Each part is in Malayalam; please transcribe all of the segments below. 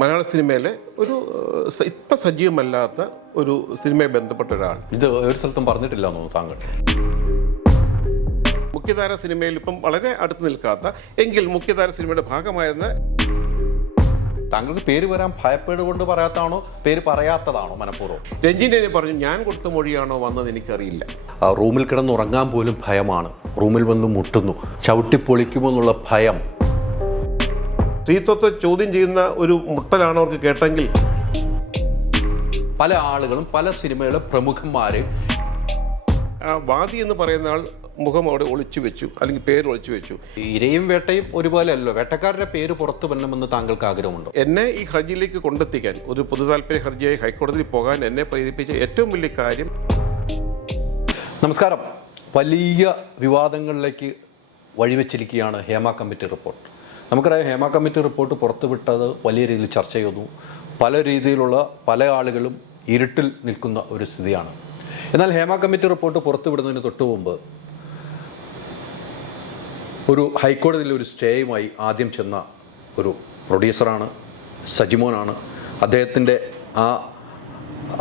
മലയാള സിനിമയിലെ ഒരു ഇപ്പം സജീവമല്ലാത്ത ഒരു സിനിമയെ ബന്ധപ്പെട്ട ഒരാൾ. ഇത് ഒരു സ്ഥലത്തും പറഞ്ഞിട്ടില്ല എന്നോ താങ്കൾ? മുഖ്യധാര സിനിമയിൽ ഇപ്പം വളരെ അടുത്ത് നിൽക്കാത്ത എങ്കിൽ മുഖ്യധാര സിനിമയുടെ ഭാഗമായിരുന്ന താങ്കൾക്ക് പേര് വരാൻ ഭയപ്പെടുകൊണ്ട് പറയാത്താണോ, പേര് പറയാത്തതാണോ മനഃപൂർവ്വം? രഞ്ജിനെ പറഞ്ഞു, ഞാൻ കൊടുത്ത മൊഴിയാണോ വന്നത് എനിക്കറിയില്ല. റൂമിൽ കിടന്നുറങ്ങാൻ പോലും ഭയമാണ്, റൂമിൽ വന്ന് മുട്ടുന്നു, ചവിട്ടിപ്പൊളിക്കുമെന്നുള്ള ഭയം. സ്ത്രീത്വത്തെ ചോദ്യം ചെയ്യുന്ന ഒരു മുട്ടലാണ് അവർക്ക് കേട്ടെങ്കിൽ. പല ആളുകളും പല സിനിമയിലെ പ്രമുഖന്മാരെയും വാദി എന്ന് പറയുന്ന ആൾ മുഖം അവിടെ ഒളിച്ചു വെച്ചു, അല്ലെങ്കിൽ പേര് ഒളിച്ചു വെച്ചു. ഇരയും വേട്ടയും ഒരുപോലെ അല്ലോ, വേട്ടക്കാരുടെ പേര് പുറത്തു വരണമെന്ന് താങ്കൾക്ക് ആഗ്രഹമുണ്ടോ? എന്നെ ഈ ഹർജിയിലേക്ക് കൊണ്ടെത്തിക്കാൻ, ഒരു പൊതു താല്പര്യ ഹർജിയായി ഹൈക്കോടതിയിൽ പോകാൻ എന്നെ പ്രേരിപ്പിച്ച ഏറ്റവും വലിയ കാര്യം. നമസ്കാരം. വലിയ വിവാദങ്ങളിലേക്ക് വഴിവെച്ചിരിക്കുകയാണ് ഹേമ കമ്മിറ്റി റിപ്പോർട്ട്. നമുക്കറിയാം, ഹേമ കമ്മിറ്റി റിപ്പോർട്ട് പുറത്തുവിട്ടത് വലിയ രീതിയിൽ ചർച്ച ചെയ്യുന്നു. പല രീതിയിലുള്ള പല ആളുകളും ഇരുട്ടിൽ നിൽക്കുന്ന ഒരു സ്ഥിതിയാണ്. എന്നാൽ ഹേമ കമ്മിറ്റി റിപ്പോർട്ട് പുറത്തുവിടുന്നതിന് തൊട്ടു മുമ്പ് ഒരു ഹൈക്കോടതിയിൽ ഒരു സ്റ്റേയുമായി ആദ്യം ചെന്ന ഒരു പ്രൊഡ്യൂസറാണ്, സജിമോനാണ്. അദ്ദേഹത്തിൻ്റെ ആ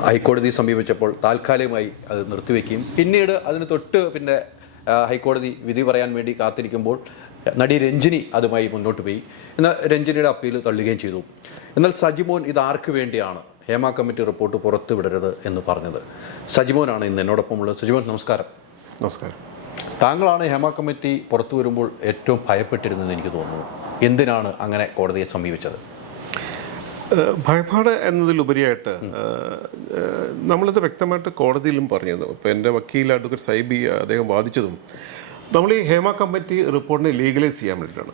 ഹൈക്കോടതി സമീപിച്ചപ്പോൾ താൽക്കാലികമായി അത് നിർത്തിവെക്കുകയും പിന്നീട് അതിന് തൊട്ട് പിന്നെ ഹൈക്കോടതി വിധി പറയാൻ വേണ്ടി കാത്തിരിക്കുമ്പോൾ നടി രഞ്ജിനി അതുമായി മുന്നോട്ട് പോയി. എന്നാൽ രഞ്ജിനിയുടെ അപ്പീൽ തള്ളുകയും ചെയ്തു. എന്നാൽ സജിമോൻ ഇത് ആർക്ക് വേണ്ടിയാണ് ഹേമ കമ്മിറ്റി റിപ്പോർട്ട് പുറത്തു വിടരുത് എന്ന് പറഞ്ഞത്? സജിമോനാണ് ഇന്ന് എന്നോടൊപ്പം ഉള്ളത്. സജിമോൻ, നമസ്കാരം. നമസ്കാരം. താങ്കളാണ് ഹേമ കമ്മിറ്റി പുറത്തു വരുമ്പോൾ ഏറ്റവും ഭയപ്പെട്ടിരുന്നതെന്ന് എനിക്ക് തോന്നുന്നു. എന്തിനാണ് അങ്ങനെ കോടതിയെ സമീപിച്ചത്? ഭയപ്പാട് എന്നതിലുപരിയായിട്ട് നമ്മളിത് വ്യക്തമായിട്ട് കോടതിയിലും പറഞ്ഞത്. ഇപ്പോൾ എൻ്റെ വക്കീൽ അഡ്വക്കേറ്റ് സൈബി അദ്ദേഹം വാദിച്ചതും നമ്മൾ ഈ ഹേമ കമ്മിറ്റി റിപ്പോർട്ടിനെ ലീഗലൈസ് ചെയ്യാൻ വേണ്ടിയിട്ടാണ്.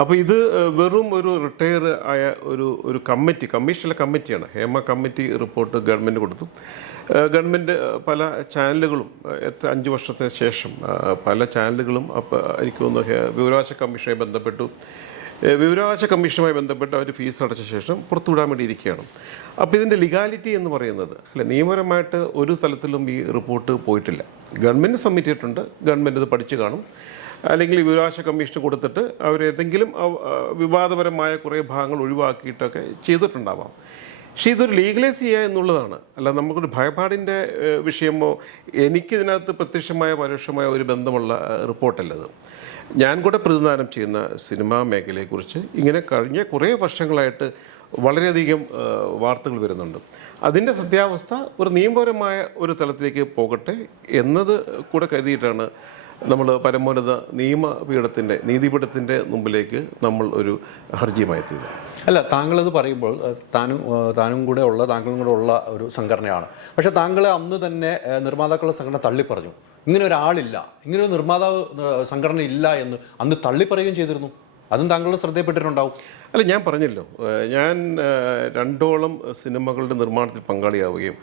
അപ്പോൾ ഇത് വെറും ഒരു റിട്ടയർ ആയ ഒരു കമ്മീഷനിലെ കമ്മിറ്റിയാണ്. ഹേമ കമ്മിറ്റി റിപ്പോർട്ട് ഗവൺമെൻറ് കൊടുത്തു. ഗവൺമെൻറ് പല ചാനലുകളും 5 വർഷത്തിന് ശേഷം പല ചാനലുകളും എനിക്ക് തോന്നുന്നു വിവരാവകാശ കമ്മീഷനുമായി ബന്ധപ്പെട്ടു. വിവരാവകാശ കമ്മീഷനുമായി ബന്ധപ്പെട്ട് അവർ ഫീസ് അടച്ച ശേഷം പുറത്തുവിടാൻ വേണ്ടി ഇരിക്കുകയാണ്. അപ്പോൾ ഇതിൻ്റെ ലീഗാലിറ്റി എന്ന് പറയുന്നത്, നിയമപരമായിട്ട് ഒരു സ്ഥലത്തിലും ഈ റിപ്പോർട്ട് പോയിട്ടില്ല. ഗവൺമെൻറ് സബ്മിറ്റ് ചെയ്തിട്ടുണ്ട്, ഗവൺമെൻറ് ഇത് പഠിച്ചു കാണും, അല്ലെങ്കിൽ വിവരാവകാശ കമ്മീഷന് കൊടുത്തിട്ട് അവരേതെങ്കിലും വിവാദപരമായ കുറേ ഭാഗങ്ങൾ ഒഴിവാക്കിയിട്ടൊക്കെ ചെയ്തിട്ടുണ്ടാവാം. പക്ഷേ ഇതൊരു ലീഗലൈസ് ചെയ്യുക എന്നുള്ളതാണ്. അല്ല നമുക്കൊരു ഭയപ്പാടിൻ്റെ വിഷയമോ എനിക്കിതിനകത്ത് പ്രത്യക്ഷമായ പരോക്ഷമായ ഒരു ബന്ധമുള്ള റിപ്പോർട്ടല്ലത്. ഞാൻ കൂടെ പ്രതിനിധാനം ചെയ്യുന്ന സിനിമാ മേഖലയെക്കുറിച്ച് ഇങ്ങനെ കഴിഞ്ഞ കുറേ വർഷങ്ങളായിട്ട് വളരെയധികം വാർത്തകൾ വരുന്നുണ്ട്. അതിൻ്റെ സത്യാവസ്ഥ ഒരു നിയമപരമായ ഒരു തലത്തിലേക്ക് പോകട്ടെ എന്നത് കൂടെ കരുതിയിട്ടാണ് നമ്മൾ പരമോന്നത നീതിപീഠത്തിൻ്റെ മുമ്പിലേക്ക് നമ്മൾ ഒരു ഹർജിയുമായി എത്തിയത്. അല്ല, താങ്കളത് പറയുമ്പോൾ താങ്കളും കൂടെ ഉള്ള ഒരു സംഘടനയാണ്. പക്ഷേ താങ്കളെ അന്ന് തന്നെ നിർമ്മാതാക്കളുടെ സംഘടന തള്ളിപ്പറഞ്ഞു. ഇങ്ങനെ ഒരാളില്ല, ഇങ്ങനെ ഒരു നിർമ്മാതാവ് സംഘടന ഇല്ല എന്ന് അന്ന് തള്ളിപ്പറയുകയും ചെയ്തിരുന്നു. അതും താങ്കളുടെ ശ്രദ്ധയിൽപ്പെട്ടിട്ടുണ്ടാവും. അല്ല, ഞാൻ പറഞ്ഞല്ലോ, ഞാൻ 2ഓളം സിനിമകളുടെ നിർമ്മാണത്തിൽ പങ്കാളിയാവുകയും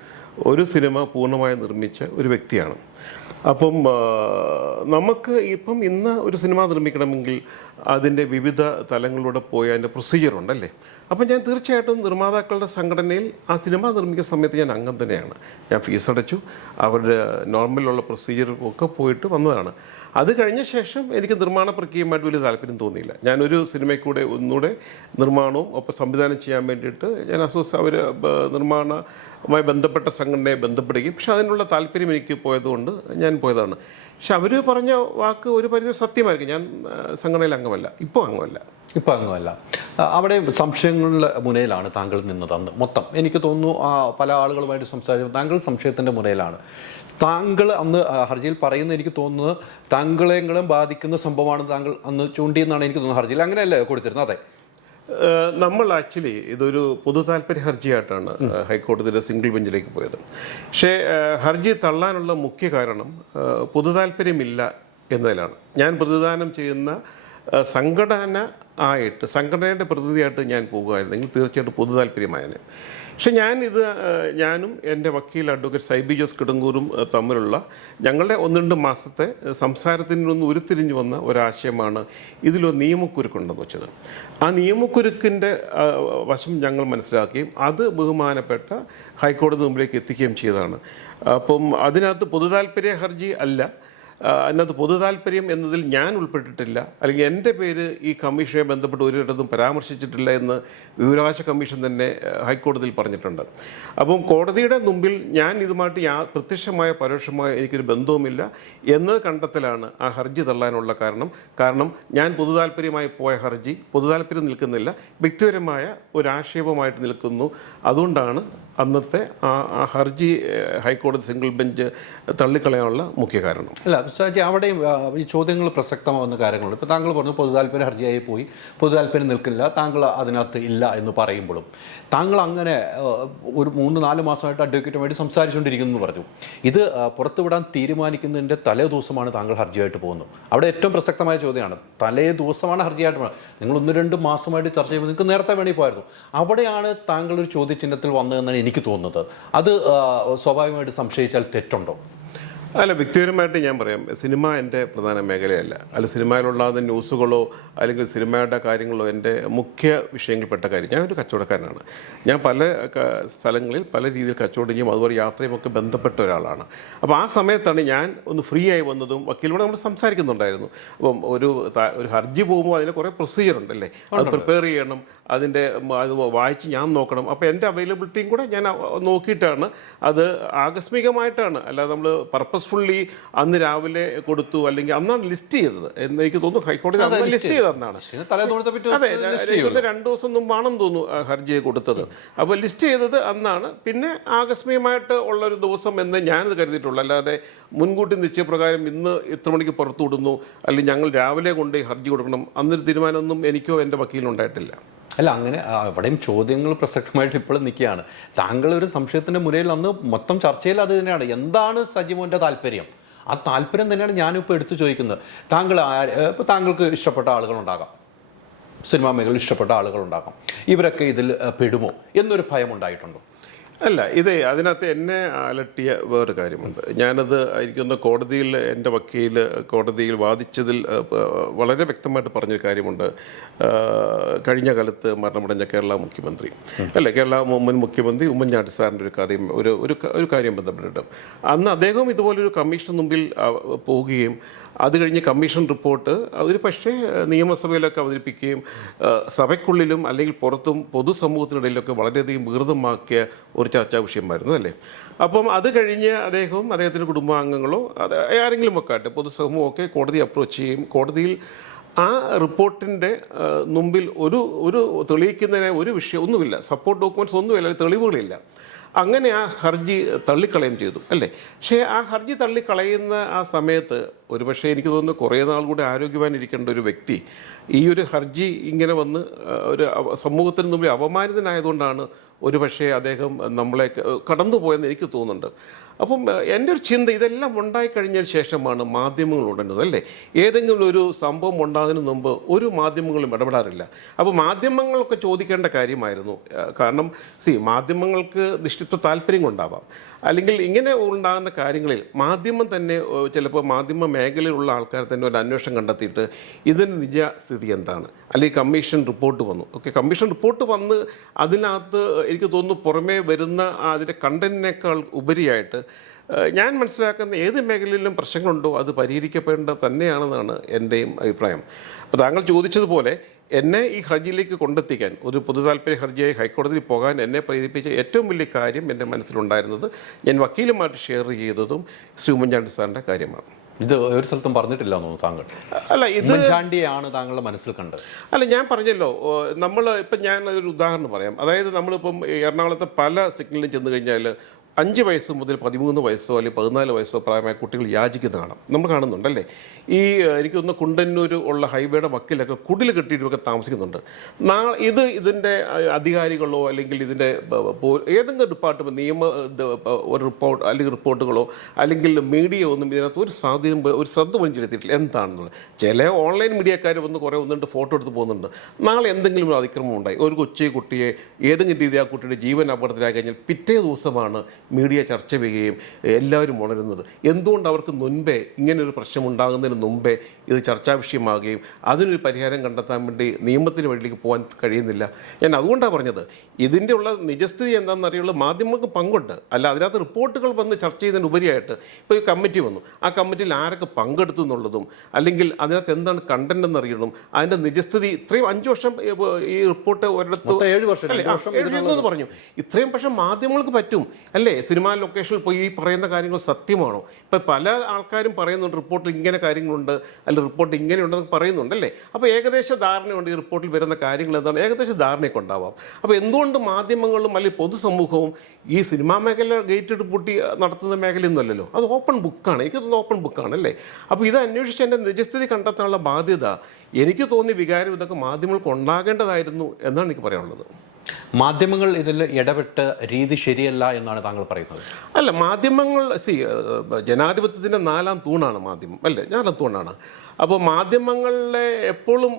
ഒരു സിനിമ പൂർണ്ണമായി നിർമ്മിച്ച ഒരു വ്യക്തിയാണ്. അപ്പം നമുക്ക് ഇപ്പം ഇന്ന് ഒരു സിനിമ നിർമ്മിക്കണമെങ്കിൽ അതിൻ്റെ വിവിധ തലങ്ങളിലൂടെ പോയി അതിൻ്റെ പ്രൊസീജിയർ ഉണ്ടല്ലേ. അപ്പം ഞാൻ തീർച്ചയായിട്ടും നിർമ്മാതാക്കളുടെ സംഘടനയിൽ ആ സിനിമ നിർമ്മിക്കുന്ന സമയത്ത് ഞാൻ അംഗം തന്നെയാണ്. ഞാൻ ഫീസ് അടച്ചു, അവരുടെ നോർമലുള്ള പ്രൊസീജിയറൊക്കെ പോയിട്ട് വന്നതാണ്. അത് കഴിഞ്ഞ ശേഷം എനിക്ക് നിർമ്മാണ പ്രക്രിയയുമായിട്ട് വലിയ താല്പര്യം തോന്നിയില്ല. ഞാനൊരു സിനിമയ്ക്കൂടെ ഒന്നുകൂടെ നിർമ്മാണവും ഒപ്പം സംവിധാനം ചെയ്യാൻ വേണ്ടിയിട്ട് ഞാൻ അവർ നിർമ്മാണവുമായി ബന്ധപ്പെട്ട സംഘടനയെ ബന്ധപ്പെടുകയും, പക്ഷെ അതിനുള്ള താല്പര്യം എനിക്ക് പോയതുകൊണ്ട് ഞാൻ പോയതാണ്. പക്ഷെ അവർ പറഞ്ഞ വാക്ക് ഒരു പരിധി സത്യമായിരിക്കും. ഞാൻ സംഘടനയിൽ അംഗമല്ല, ഇപ്പോൾ അംഗമല്ല. അവിടെ സംശയങ്ങളുടെ മുനയിലാണ് താങ്കൾ നിന്നത് അന്ന് മൊത്തം. എനിക്ക് തോന്നുന്നു പല ആളുകളുമായിട്ട് സംസാരിച്ചു, താങ്കൾ സംശയത്തിൻ്റെ മുനയിലാണ്. താങ്കൾ അന്ന് ഹർജിയിൽ പറയുന്നത് എനിക്ക് തോന്നുന്നത് താങ്കളെങ്കിലും ബാധിക്കുന്ന സംഭവമാണ് താങ്കൾ അന്ന് ചൂണ്ടിയെന്നാണ് എനിക്ക് തോന്നുന്നത്. ഹർജിയിൽ അങ്ങനെയല്ലേ കൊടുത്തിരുന്നത്? അതെ. നമ്മൾ ആക്ച്വലി ഇതൊരു പൊതു താല്പര്യ ഹർജിയായിട്ടാണ് ഹൈക്കോടതിയുടെ സിംഗിൾ ബെഞ്ചിലേക്ക് പോയത്. പക്ഷേ ഹർജി തള്ളാനുള്ള മുഖ്യ കാരണം പൊതു താല്പര്യമില്ല എന്നതിലാണ്. ഞാൻ പ്രതിദാനം ചെയ്യുന്ന സംഘടനയുടെ പ്രതിനിധിയായിട്ട് ഞാൻ പോകുകയായിരുന്നെങ്കിൽ തീർച്ചയായിട്ടും പൊതു താല്പര്യമായതിന്. പക്ഷെ ഞാനും എൻ്റെ വക്കീൽ അഡ്വക്കേറ്റ് സൈബി ജോസ് കിടങ്ങൂരും തമ്മിലുള്ള ഞങ്ങളുടെ 1-2 മാസത്തെ സംസാരത്തിൽ നിന്ന് ഉരുത്തിരിഞ്ഞു വന്ന ഒരാശയമാണ് ഇതിലൊരു നിയമക്കുരുക്കുണ്ടെന്ന് വെച്ചത്. ആ നിയമക്കുരുക്കിൻ്റെ വശം ഞങ്ങൾ മനസ്സിലാക്കുകയും അത് ബഹുമാനപ്പെട്ട ഹൈക്കോടതി മുമ്പിലേക്ക് എത്തിക്കുകയും ചെയ്തതാണ്. അപ്പം അതിനകത്ത് പൊതു താല്പര്യ ഹർജി അല്ല, അതിനകത്ത് പൊതു താല്പര്യം എന്നതിൽ ഞാൻ ഉൾപ്പെട്ടിട്ടില്ല, അല്ലെങ്കിൽ എൻ്റെ പേര് ഈ കമ്മീഷനെ ബന്ധപ്പെട്ട് ഒരിടത്തും പരാമർശിച്ചിട്ടില്ല എന്ന് വിവരാവകാശ കമ്മീഷൻ തന്നെ ഹൈക്കോടതിയിൽ പറഞ്ഞിട്ടുണ്ട്. അപ്പം കോടതിയുടെ മുമ്പിൽ ഞാൻ ഇതുമായിട്ട് പ്രത്യക്ഷമായ പരോക്ഷമായ എനിക്കൊരു ബന്ധവുമില്ല എന്ന് കണ്ടെത്തലാണ് ആ ഹർജി തള്ളാനുള്ള കാരണം ഞാൻ പൊതു താല്പര്യമായി പോയ ഹർജി പൊതു താല്പര്യം നിൽക്കുന്നില്ല, വ്യക്തിപരമായ ഒരു ആക്ഷേപമായിട്ട് നിൽക്കുന്നു. അതുകൊണ്ടാണ് അന്നത്തെ ആ ഹർജി ഹൈക്കോടതി സിംഗിൾ ബെഞ്ച് തള്ളിക്കളയാനുള്ള മുഖ്യ കാരണം. അല്ല സാജി, അവിടെയും ഈ ചോദ്യങ്ങൾ പ്രസക്തമാവുന്ന കാര്യങ്ങളുണ്ട്. ഇപ്പോൾ താങ്കൾ പറഞ്ഞു പൊതു താല്പര്യ ഹർജിയായി പോയി, പൊതു താല്പര്യം നിൽക്കില്ല, താങ്കൾ അതിനകത്ത് ഇല്ല എന്ന് പറയുമ്പോഴും താങ്കൾ അങ്ങനെ ഒരു 3-4 മാസമായിട്ട് അഡ്വക്കേറ്റുമായിട്ട് സംസാരിച്ചുകൊണ്ടിരിക്കുന്നു എന്ന് പറഞ്ഞു. ഇത് പുറത്തുവിടാൻ തീരുമാനിക്കുന്നതിൻ്റെ തലേ ദിവസമാണ് താങ്കൾ ഹർജിയായിട്ട് പോകുന്നത്. അവിടെ ഏറ്റവും പ്രസക്തമായ ചോദ്യമാണ്, തലേ ദിവസമാണ് ഹർജിയായിട്ട് പോകുന്നത്. നിങ്ങൾ 1-2 മാസമായിട്ട് ചർച്ച ചെയ്യുമ്പോൾ നിങ്ങൾക്ക് നേരത്തെ വേണ്ടി പോയിരുന്നു. അവിടെയാണ് താങ്കൾ ഒരു ചോദ്യചിഹ്നത്തിൽ വന്നതെന്നാണ് എനിക്ക് തോന്നുന്നത്. അത് സ്വാഭാവികമായിട്ട് സംശയിച്ചാൽ തെറ്റുണ്ടോ? അല്ല, വ്യക്തിപരമായിട്ട് ഞാൻ പറയാം, സിനിമ എൻ്റെ പ്രധാന മേഖലയല്ല. അല്ല, സിനിമയിലുണ്ടാകുന്ന ന്യൂസുകളോ അല്ലെങ്കിൽ സിനിമയുടെ കാര്യങ്ങളോ എൻ്റെ മുഖ്യ വിഷയങ്ങളിൽപ്പെട്ട കാര്യം. ഞാനൊരു കച്ചവടക്കാരനാണ്. ഞാൻ പല സ്ഥലങ്ങളിൽ പല രീതിയിൽ കച്ചവടം ചെയ്യും, അതുപോലെ യാത്രയും ഒക്കെ ബന്ധപ്പെട്ട ഒരാളാണ്. അപ്പോൾ ആ സമയത്താണ് ഞാൻ ഒന്ന് ഫ്രീ ആയി വന്നതും വക്കീലിനോട് നമ്മൾ സംസാരിക്കുന്നുണ്ടായിരുന്നു. അപ്പം ഒരു ഹർജി പോകുമ്പോൾ അതിന് കുറേ പ്രൊസീജിയർ ഉണ്ടല്ലേ, അത് പ്രിപ്പയർ ചെയ്യണം, അത് വായിച്ച് ഞാൻ നോക്കണം. അപ്പോൾ എൻ്റെ അവൈലബിലിറ്റിയും കൂടെ ഞാൻ നോക്കിയിട്ടാണ്, അത് ആകസ്മികമായിട്ടാണ്, അല്ലാതെ നമ്മൾ പർപ്പസ്ഫുള്ളി അന്ന് രാവിലെ കൊടുത്തു അല്ലെങ്കിൽ അന്നാണ് ലിസ്റ്റ് ചെയ്തത് എന്ന് എനിക്ക് തോന്നുന്നു. ഹൈക്കോടതി അന്ന് ലിസ്റ്റ് ചെയ്തത് അന്നാണ്. അതെ, 2 ദിവസം മുമ്പാണെന്ന് തോന്നുന്നു ഹർജി കൊടുത്തത്. അപ്പോൾ ലിസ്റ്റ് ചെയ്തത് അന്നാണ്. പിന്നെ ആകസ്മികമായിട്ട് ഉള്ളൊരു ദിവസം എന്ന് ഞാനത് കരുതിയിട്ടുള്ളൂ. അല്ലാതെ മുൻകൂട്ടി നിശ്ചയപ്രകാരം ഇന്ന് ഇത്ര മണിക്ക് പുറത്തു വിടുന്നു അല്ലെങ്കിൽ ഞങ്ങൾ രാവിലെ കൊണ്ട് ഹർജി കൊടുക്കണം, അന്നൊരു തീരുമാനമൊന്നും എനിക്കോ എൻ്റെ വക്കീലിനുണ്ടായിട്ടില്ല. അല്ല, അങ്ങനെ അവിടെയും ചോദ്യങ്ങൾ പ്രസക്തമായിട്ട് ഇപ്പോഴും നിൽക്കുകയാണ്. താങ്കൾ ഒരു സംശയത്തിൻ്റെ മുരയിൽ അന്ന് മൊത്തം ചർച്ചയിൽ അത് തന്നെയാണ്, എന്താണ് സജിമോൻ്റെ താല്പര്യം? ആ താല്പര്യം തന്നെയാണ് ഞാനിപ്പോൾ എടുത്തു ചോദിക്കുന്നത്. ഇപ്പോൾ താങ്കൾക്ക് ഇഷ്ടപ്പെട്ട ആളുകളുണ്ടാകാം, സിനിമാ മേഖലയിൽ ഇഷ്ടപ്പെട്ട ആളുകളുണ്ടാകാം, ഇവരൊക്കെ ഇതിൽ പെടുമോ എന്നൊരു ഭയം ഉണ്ടായിട്ടുണ്ടോ? അല്ല, അതിനകത്ത് എന്നെ അലട്ടിയ വേറൊരു കാര്യമുണ്ട്. ഞാനത് എനിക്കൊന്ന് കോടതിയിൽ എൻ്റെ വക്കീൽ കോടതിയിൽ വാദിച്ചതിൽ വളരെ വ്യക്തമായിട്ട് പറഞ്ഞൊരു കാര്യമുണ്ട്. കഴിഞ്ഞ കാലത്ത് മരണമടഞ്ഞ കേരള മുഖ്യമന്ത്രി കേരള മുൻ മുഖ്യമന്ത്രി ഉമ്മൻചാണ്ടി സാറിൻ്റെ ഒരു കാര്യം ബന്ധപ്പെട്ടിട്ട് അന്ന് അദ്ദേഹം ഇതുപോലൊരു കമ്മീഷന് മുമ്പിൽ പോവുകയും അത് കഴിഞ്ഞ് കമ്മീഷൻ റിപ്പോർട്ട് ഒരു പക്ഷേ നിയമസഭയിലൊക്കെ അവതരിപ്പിക്കുകയും സഭയ്ക്കുള്ളിലും അല്ലെങ്കിൽ പുറത്തും പൊതുസമൂഹത്തിനിടയിലൊക്കെ വളരെയധികം വികൃതമാക്കിയ ഒരു ചർച്ചാ വിഷയമായിരുന്നു അല്ലേ. അപ്പം അത് കഴിഞ്ഞ് അദ്ദേഹത്തിൻ്റെ കുടുംബാംഗങ്ങളോ ആരെങ്കിലും ഒക്കെ ആട്ടെ പൊതുസമൂഹമൊക്കെ കോടതിയെ അപ്രോച്ച് ചെയ്യും. കോടതിയിൽ ആ റിപ്പോർട്ടിൻ്റെ മുമ്പിൽ ഒരു തെളിയിക്കുന്നതിന് ഒരു വിഷയം ഒന്നുമില്ല, സപ്പോർട്ട് ഡോക്യുമെൻറ്റ്സ് ഒന്നുമില്ല, തെളിവുകളില്ല. അങ്ങനെ ആ ഹർജി തള്ളിക്കളയും ചെയ്തു അല്ലേ. പക്ഷേ ആ ഹർജി തള്ളിക്കളയുന്ന ആ സമയത്ത് ഒരുപക്ഷെ എനിക്ക് തോന്നുന്നു കുറേ നാൾ കൂടെ ആരോഗ്യവാനിരിക്കേണ്ട ഒരു വ്യക്തി ഈ ഒരു ഹർജി ഇങ്ങനെ വന്ന് ഒരു സമൂഹത്തിന് മുമ്പിൽ അപമാനിതനായതുകൊണ്ടാണ് ഒരുപക്ഷെ അദ്ദേഹം നമ്മളെ കടന്നുപോയെന്ന് എനിക്ക് തോന്നുന്നുണ്ട്. അപ്പം എൻ്റെ ഒരു ചിന്ത, ഇതെല്ലാം ഉണ്ടായിക്കഴിഞ്ഞതിന് ശേഷമാണ് മാധ്യമങ്ങൾ ഉടനുന്നത് അല്ലേ. ഏതെങ്കിലും ഒരു സംഭവം ഉണ്ടാകുന്നതിന് മുമ്പ് ഒരു മാധ്യമങ്ങളും ഇടപെടാറില്ല. അപ്പോൾ മാധ്യമങ്ങളൊക്കെ ചോദിക്കേണ്ട കാര്യമായിരുന്നു. കാരണം മാധ്യമങ്ങൾക്ക് നിശ്ചിത താല്പര്യം കൊണ്ടാവാം, അല്ലെങ്കിൽ ഇങ്ങനെ ഉണ്ടാകുന്ന കാര്യങ്ങളിൽ മാധ്യമം തന്നെ ചിലപ്പോൾ മാധ്യമ മേഖലയിലുള്ള ആൾക്കാർ തന്നെ ഒരു അന്വേഷണം കണ്ടെത്തിയിട്ട് ഇതിൻ്റെ നിജസ്ഥിതി എന്താണ്, അല്ലെങ്കിൽ കമ്മീഷൻ റിപ്പോർട്ട് വന്നു, കമ്മീഷൻ റിപ്പോർട്ട് വന്ന് അതിനകത്ത് എനിക്ക് തോന്നുന്നു പുറമേ വരുന്ന അതിൻ്റെ കണ്ടന്റിനേക്കാൾ ഉപരിയായിട്ട് ഞാൻ മനസ്സിലാക്കുന്ന ഏത് മേഖലയിലും പ്രശ്നങ്ങളുണ്ടോ അത് പരിഹരിക്കപ്പെടേണ്ടത് തന്നെയാണെന്നാണ് എൻ്റെയും അഭിപ്രായം. അപ്പോൾ താങ്കൾ ചോദിച്ചതുപോലെ എന്നെ ഈ ഹർജിയിലേക്ക് കൊണ്ടെത്തിക്കാൻ, ഒരു പൊതു താല്പര്യ ഹർജിയായി ഹൈക്കോടതിയിൽ പോകാൻ എന്നെ പ്രേരിപ്പിച്ച ഏറ്റവും വലിയ കാര്യം എൻ്റെ മനസ്സിലുണ്ടായിരുന്നത് ഞാൻ വക്കീലുമായിട്ട് ഷെയർ ചെയ്തതും ശ്രീ ഉമ്മൻചാണ്ടി സാറിൻ്റെ കാര്യമാണ്. ഇത് ഒരു സ്ഥലത്തും പറഞ്ഞിട്ടില്ല തോന്നുന്നു താങ്കൾ. അല്ല, ഇത് ഉമ്മൻചാണ്ടിയാണ് താങ്കളുടെ മനസ്സിൽ കണ്ടത്. അല്ല, ഞാൻ പറഞ്ഞല്ലോ, ഞാൻ ഒരു ഉദാഹരണം പറയാം. അതായത് നമ്മളിപ്പം എറണാകുളത്തെ പല സിഗ്നലിലും ചെന്ന് കഴിഞ്ഞാൽ 5 വയസ്സ് മുതൽ 13 വയസ്സോ അല്ലെങ്കിൽ 14 വയസ്സോ പ്രായമായ കുട്ടികൾ യാചിക്കുന്ന കാണാം, നമ്മൾ കാണുന്നുണ്ടല്ലേ. എനിക്കൊന്ന് കുണ്ടന്നൂർ ഉള്ള ഹൈവേയുടെ വക്കിലൊക്കെ കുടിൽ കെട്ടിയിട്ടൊക്കെ താമസിക്കുന്നുണ്ട്. ഇതിൻ്റെ അധികാരികളോ അല്ലെങ്കിൽ ഇതിൻ്റെ ഏതെങ്കിലും ഡിപ്പാർട്ട്മെൻറ്റ് റിപ്പോർട്ടുകളോ അല്ലെങ്കിൽ മീഡിയ ഒന്നും ഇതിനകത്ത് ഒരു ശ്രദ്ധ പോലും ചെലുത്തിയിട്ടില്ല എന്താണെന്നുള്ളത്. ചില ഓൺലൈൻ മീഡിയക്കാർ വന്ന് കുറേ 1-2 ഫോട്ടോ എടുത്ത് പോകുന്നുണ്ട്. നാളെ എന്തെങ്കിലും ഒരു അതിക്രമം ഉണ്ടായി, ഒരു കുട്ടിയെ ഏതെങ്കിലും രീതി ആ കുട്ടിയുടെ ജീവൻ അപകടത്തിലായി കഴിഞ്ഞാൽ പിറ്റേ ദിവസമാണ് മീഡിയ ചർച്ച ചെയ്യുകയും എല്ലാവരും ഉണരുന്നത്? എന്തുകൊണ്ട് അവർക്ക് മുൻപേ ഇങ്ങനൊരു പ്രശ്നം ഉണ്ടാകുന്നതിന് മുമ്പേ ഇത് ചർച്ചാ വിഷയമാകുകയും അതിനൊരു പരിഹാരം കണ്ടെത്താൻ വേണ്ടി നിയമത്തിന് വഴിയിലേക്ക് പോകാൻ കഴിയുന്നില്ല? ഞാൻ അതുകൊണ്ടാണ് പറഞ്ഞത്, ഇതിൻ്റെ ഉള്ള നിജസ്ഥിതി എന്താണെന്ന് അറിയുള്ളൂ. മാധ്യമങ്ങൾക്ക് പങ്കുണ്ട്, അല്ല അതിനകത്ത് റിപ്പോർട്ടുകൾ വന്ന് ചർച്ച ചെയ്യുന്നതിന് ഉപരിയായിട്ട് ഇപ്പോൾ ഈ കമ്മിറ്റി വന്നു, ആ കമ്മിറ്റിയിൽ ആരൊക്കെ പങ്കെടുത്തു എന്നുള്ളതും അല്ലെങ്കിൽ അതിനകത്ത് എന്താണ് കണ്ടന്റ് എന്നറിയണം, അതിൻ്റെ നിജസ്ഥിതി. ഇത്രയും 5 വർഷം ഈ റിപ്പോർട്ട് ഒരിടത്ത് 7 വർഷം എഴുതുന്നത് പറഞ്ഞു. ഇത്രയും പക്ഷേ മാധ്യമങ്ങൾക്ക് പറ്റും അല്ലേ? സിനിമാ ലൊക്കേഷനിൽ പോയി ഈ പറയുന്ന കാര്യങ്ങൾ സത്യമാണോ? ഇപ്പം പല ആൾക്കാരും പറയുന്നുണ്ട് റിപ്പോർട്ടിൽ ഇങ്ങനെ കാര്യങ്ങളുണ്ട്, അല്ലെങ്കിൽ റിപ്പോർട്ട് ഇങ്ങനെയുണ്ടെന്ന് പറയുന്നുണ്ട് അല്ലേ? അപ്പോൾ ഏകദേശ ധാരണയുണ്ട് ഈ റിപ്പോർട്ടിൽ വരുന്ന കാര്യങ്ങൾ എന്താണ്, ഏകദേശ ധാരണയൊക്കെ ഉണ്ടാവാം. അപ്പോൾ എന്തുകൊണ്ട് മാധ്യമങ്ങളും അല്ലെങ്കിൽ പൊതുസമൂഹവും ഈ സിനിമാ മേഖല ഗേറ്റ് പൂട്ടി നടത്തുന്ന മേഖലയൊന്നുമല്ലല്ലോ, അത് ഓപ്പൺ ബുക്കാണ്. എനിക്ക് തോന്നുന്നു ഓപ്പൺ ബുക്കാണ് അല്ലേ? അപ്പോൾ ഇത് അന്വേഷിച്ച് എൻ്റെ നിജസ്ഥിതി കണ്ടെത്താനുള്ള ബാധ്യത, എനിക്ക് തോന്നിയ വികാരം ഇതൊക്കെ മാധ്യമങ്ങൾക്ക് ഉണ്ടാകേണ്ടതായിരുന്നു എന്നാണ് എനിക്ക് പറയാനുള്ളത്. മാധ്യമങ്ങൾ ഇതിൽ ഇടപെട്ട രീതി ശരിയല്ല എന്നാണ് താങ്കൾ പറയുന്നത്? അല്ല, മാധ്യമങ്ങൾ ജനാധിപത്യത്തിൻ്റെ 4ാം തൂണാണ് മാധ്യമം അല്ലേ? 4ാം തൂണാണ്. അപ്പോൾ മാധ്യമങ്ങളിലെ എപ്പോഴും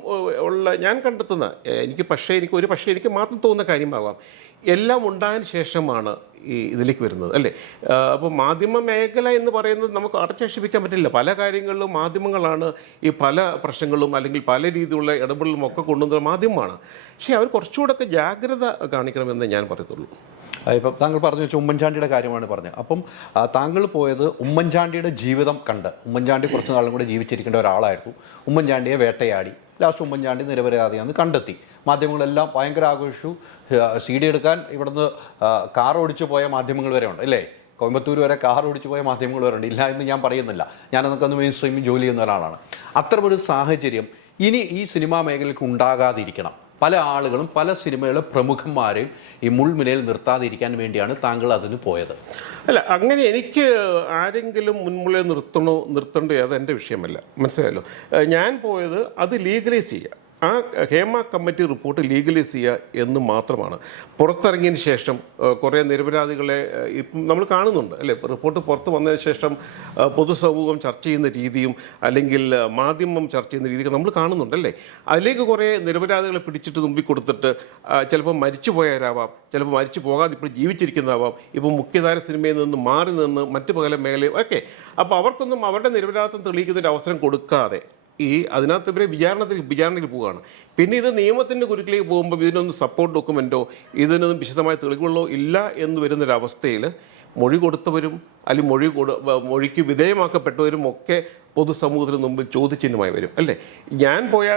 ഉള്ള ഞാൻ കണ്ടെത്തുന്ന എനിക്ക് മാത്രം തോന്നുന്ന കാര്യമാവാം, എല്ലാം ഉണ്ടായതിന് ശേഷമാണ് ഈ ഇതിലേക്ക് വരുന്നത് അല്ലേ? അപ്പോൾ മാധ്യമ മേഖല എന്ന് പറയുന്നത് നമുക്ക് അടച്ചേഷിപ്പിക്കാൻ പറ്റില്ല. പല കാര്യങ്ങളിലും മാധ്യമങ്ങളാണ് ഈ പല പ്രശ്നങ്ങളും അല്ലെങ്കിൽ പല രീതിയിലുള്ള ഇടപെടലും ഒക്കെ കൊണ്ടുവന്ന മാധ്യമമാണ്. പക്ഷേ അവർ കുറച്ചുകൂടെ ജാഗ്രത കാണിക്കണമെന്ന് ഞാൻ പറയത്തുള്ളൂ. ഇപ്പം താങ്കൾ പറഞ്ഞു വെച്ചാൽ ഉമ്മൻചാണ്ടിയുടെ കാര്യമാണ് പറഞ്ഞത്. അപ്പം താങ്കൾ പോയത് ഉമ്മൻചാണ്ടിയുടെ ജീവിതം കണ്ട്, ഉമ്മൻചാണ്ടി കുറച്ച് നാളും കൂടെ ജീവിച്ചിരിക്കേണ്ട ഒരാളായിരുന്നു, ഉമ്മൻചാണ്ടിയെ വേട്ടയാടി ലാസ്റ്റ് ഉമ്മൻചാണ്ടി നിരപരാധിയാണെന്ന് കണ്ടെത്തി. മാധ്യമങ്ങളെല്ലാം ഭയങ്കര ആഘോഷിച്ചു. CD എടുക്കാൻ ഇവിടുന്ന് കാർ ഓടിച്ചു പോയ മാധ്യമങ്ങൾ വരെ ഉണ്ട് അല്ലേ? കോയമ്പത്തൂർ വരെ കാർ ഓടിച്ചു പോയ മാധ്യമങ്ങൾ വരെ ഉണ്ട്. ഇല്ല എന്ന് ഞാൻ പറയുന്നില്ല, ഞാനതൊക്കെ ഒന്ന് മെയിൻ സ്ട്രീമിൽ ജോലി ചെയ്യുന്ന ഒരാളാണ്. അത്തരമൊരു സാഹചര്യം ഇനി ഈ സിനിമാ മേഖലയ്ക്ക് ഉണ്ടാകാതിരിക്കണം. പല ആളുകളും പല സിനിമയിലെ പ്രമുഖന്മാരെയും ഈ മുൾമുനയിൽ നിർത്താതിരിക്കാൻ വേണ്ടിയാണ് താങ്കൾ അതിന് പോയത്. അല്ല, അങ്ങനെ എനിക്ക് ആരെങ്കിലും മുൻമുള്ളിൽ നിർത്തണ്ടോ അത് എൻ്റെ വിഷയമല്ല, മനസ്സിലായല്ലോ. ഞാൻ പോയത് അത് ലീഗലൈസ് ചെയ്യുക, ആ ഹേമ കമ്മിറ്റി റിപ്പോർട്ട് ലീഗലൈസ് ചെയ്യുക എന്ന് മാത്രമാണ്. പുറത്തിറങ്ങിയതിന് ശേഷം കുറേ നിരപരാധികളെ ഇപ്പം നമ്മൾ കാണുന്നുണ്ട് അല്ലേ? റിപ്പോർട്ട് പുറത്ത് വന്നതിന് ശേഷം പൊതുസമൂഹം ചർച്ച ചെയ്യുന്ന രീതിയും അല്ലെങ്കിൽ മാധ്യമം ചർച്ച ചെയ്യുന്ന രീതിയൊക്കെ നമ്മൾ കാണുന്നുണ്ടല്ലേ? അതിലേക്ക് കുറേ നിരപരാധികളെ പിടിച്ചിട്ട് മുമ്പിൽ കൊടുത്തിട്ട് ചിലപ്പോൾ മരിച്ചു പോയവരാവാം, ചിലപ്പോൾ മരിച്ചു പോകാതെ ഇപ്പോൾ ജീവിച്ചിരിക്കുന്നതാവാം, ഇപ്പോൾ മുഖ്യധാര സിനിമയിൽ നിന്ന് മാറി നിന്ന് മറ്റ് പല മേഖലയും ഒക്കെ. അപ്പോൾ അവർക്കൊന്നും അവരുടെ നിരപരാധിത്വം തെളിയിക്കുന്നൊരു അവസരം കൊടുക്കാതെ അതിനകത്ത് ഇവരെ വിചാരണയിൽ പോവുകയാണ്. പിന്നെ ഇത് നിയമത്തിൻ്റെ കുരുക്കിലേക്ക് പോകുമ്പോൾ ഇതിനൊന്നും സപ്പോർട്ട് ഡോക്യുമെൻറ്റോ ഇതിനൊന്നും വിശദമായ തെളിവുകളോ ഇല്ല എന്ന് വരുന്നൊരവസ്ഥയിൽ മൊഴി കൊടുത്തവരും അല്ലെങ്കിൽ മൊഴിക്ക് വിധേയമാക്കപ്പെട്ടവരും ഒക്കെ പൊതുസമൂഹത്തിന് മുമ്പിൽ ചോദ്യചിഹ്നമായി വരും അല്ലേ? ഞാൻ പോയ